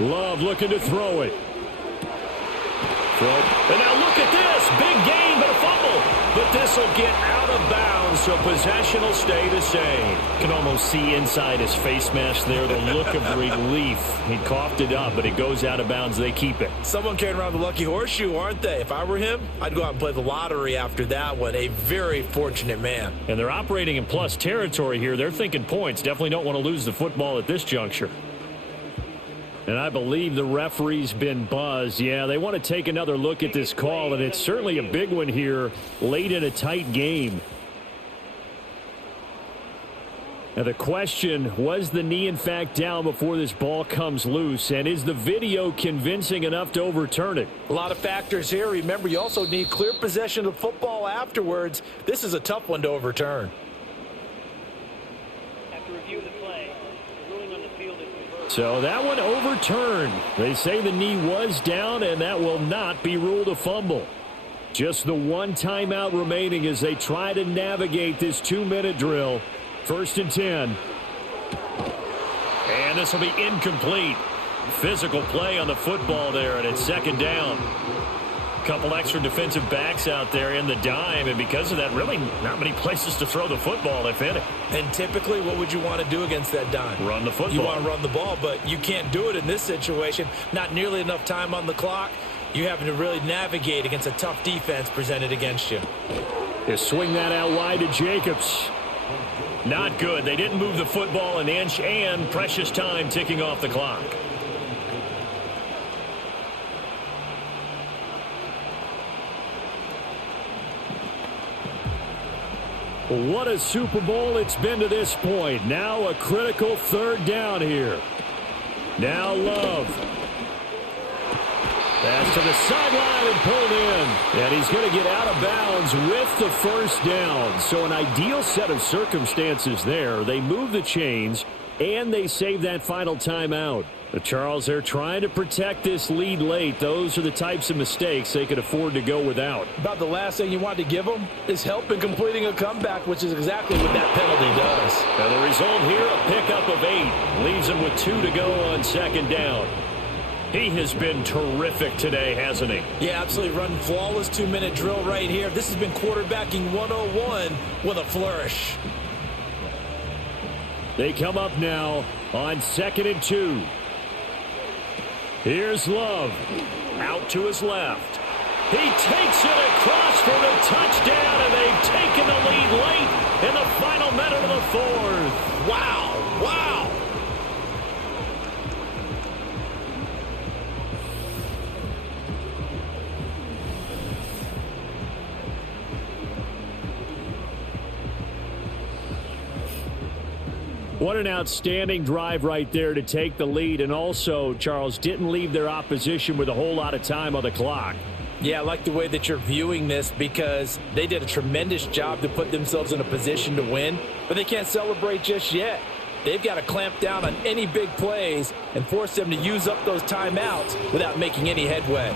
Love looking to throw it. And now look at this. Big gain, but a fumble. But this will get out of bounds, so possession will stay the same. Can almost see inside his face mask there the look of relief. He coughed it up, but it goes out of bounds. They keep it. Someone carrying around the lucky horseshoe, aren't they? If I were him, I'd go out and play the lottery after that one. A very fortunate man. And they're operating in plus territory here. They're thinking points. Definitely don't want to lose the football at this juncture. And I believe the referee's been buzzed. Yeah, they want to take another look at this call, and it's certainly a big one here late in a tight game. Now the question, was the knee in fact down before this ball comes loose? And is the video convincing enough to overturn it? A lot of factors here. Remember, you also need clear possession of the football afterwards. This is a tough one to overturn. After review of the play, the ruling on the field is reversed. So that one overturned. They say the knee was down, and that will not be ruled a fumble. Just the one timeout remaining as they try to navigate this 2-minute drill. 1st and 10. And this will be incomplete. Physical play on the football there, and it's 2nd down. A couple extra defensive backs out there in the dime, and because of that, really not many places to throw the football, if any. And typically, what would you want to do against that dime? Run the football. You want to run the ball, but you can't do it in this situation. Not nearly enough time on the clock. You having to really navigate against a tough defense presented against you. They swing that out wide to Jacobs. Not good. They didn't move the football an inch, and precious time ticking off the clock. What a Super Bowl it's been to this point. Now a critical 3rd down here. Now Love. Pass to the sideline and pulled in. And he's going to get out of bounds with the 1st down. So an ideal set of circumstances there. They move the chains, and they save that final timeout. But Charles, they're trying to protect this lead late. Those are the types of mistakes they could afford to go without. About the last thing you want to give them is help in completing a comeback, which is exactly what that penalty does. And the result here, a pickup of 8. Leaves them with 2 to go on 2nd down. He has been terrific today, hasn't he? Yeah, absolutely. Running flawless 2-minute drill right here. This has been quarterbacking 101 with a flourish. They come up now on 2nd and 2. Here's Love. Out to his left. He takes it across for the touchdown, and they've taken the lead late in the final minute of the 4th. Wow, wow. What an outstanding drive right there to take the lead, and also, Charles, didn't leave their opposition with a whole lot of time on the clock. Yeah, I like the way that you're viewing this because they did a tremendous job to put themselves in a position to win, but they can't celebrate just yet. They've got to clamp down on any big plays and force them to use up those timeouts without making any headway.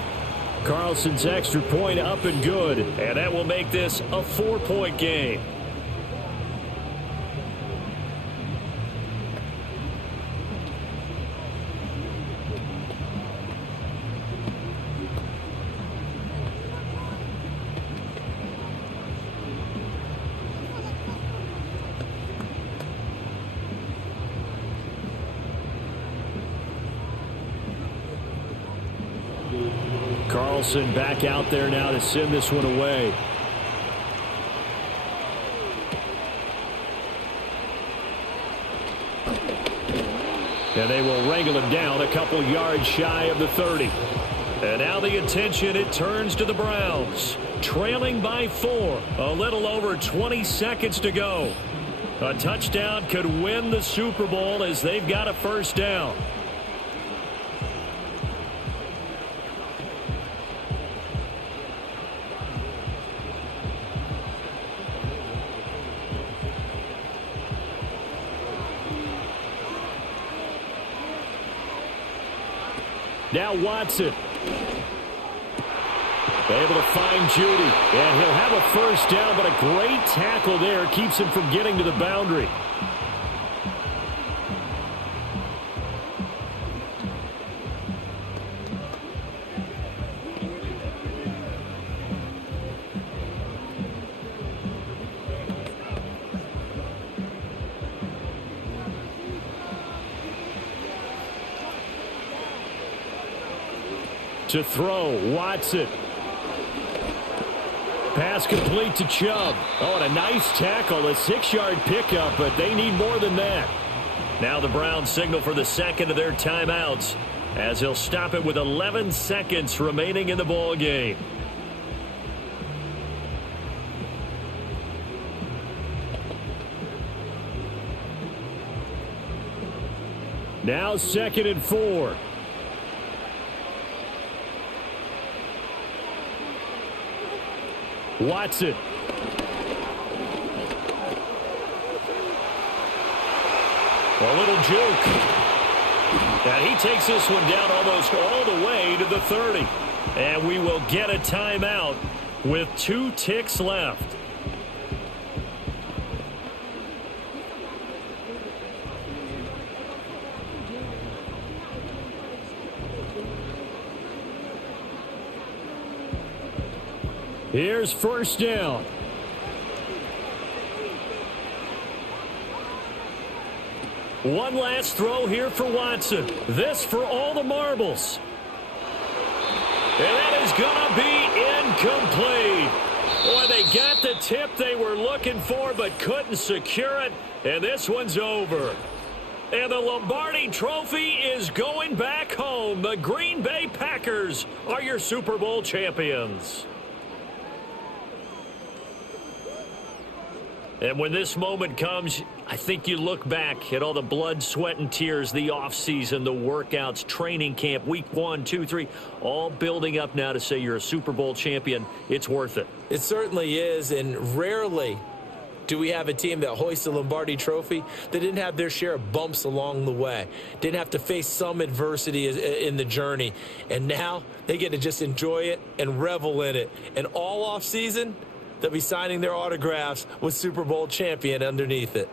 Carlson's extra point up and good, and that will make this a 4-point game. Carlson back out there now to send this one away. And they will wrangle him down a couple yards shy of the 30. And now the attention, it turns to the Browns. Trailing by 4. A little over 20 seconds to go. A touchdown could win the Super Bowl as they've got a 1st down. Now Watson. Able to find Judy. And he'll have a 1st down, but a great tackle there keeps him from getting to the boundary. To throw, Watson. Pass complete to Chubb. Oh, and a nice tackle, a 6-yard pickup, but they need more than that. Now the Browns signal for the 2nd of their timeouts as he'll stop it with 11 seconds remaining in the ball game. Now 2nd and 4. Watson. A little juke. And he takes this one down almost all the way to the 30. And we will get a timeout with 2 ticks left. Here's 1st down. One last throw here for Watson. This for all the marbles. And that is going to be incomplete. Boy, they got the tip they were looking for but couldn't secure it. And this one's over. And the Lombardi Trophy is going back home. The Green Bay Packers are your Super Bowl champions. And when this moment comes, I think you look back at all the blood, sweat, and tears, the offseason, the workouts, training camp, week 1, 2, 3, all building up now to say you're a Super Bowl champion. It's worth it. It certainly is, and rarely do we have a team that hoists a Lombardi Trophy that didn't have their share of bumps along the way, didn't have to face some adversity in the journey, and now they get to just enjoy it and revel in it. And all offseason, they'll be signing their autographs with Super Bowl champion underneath it.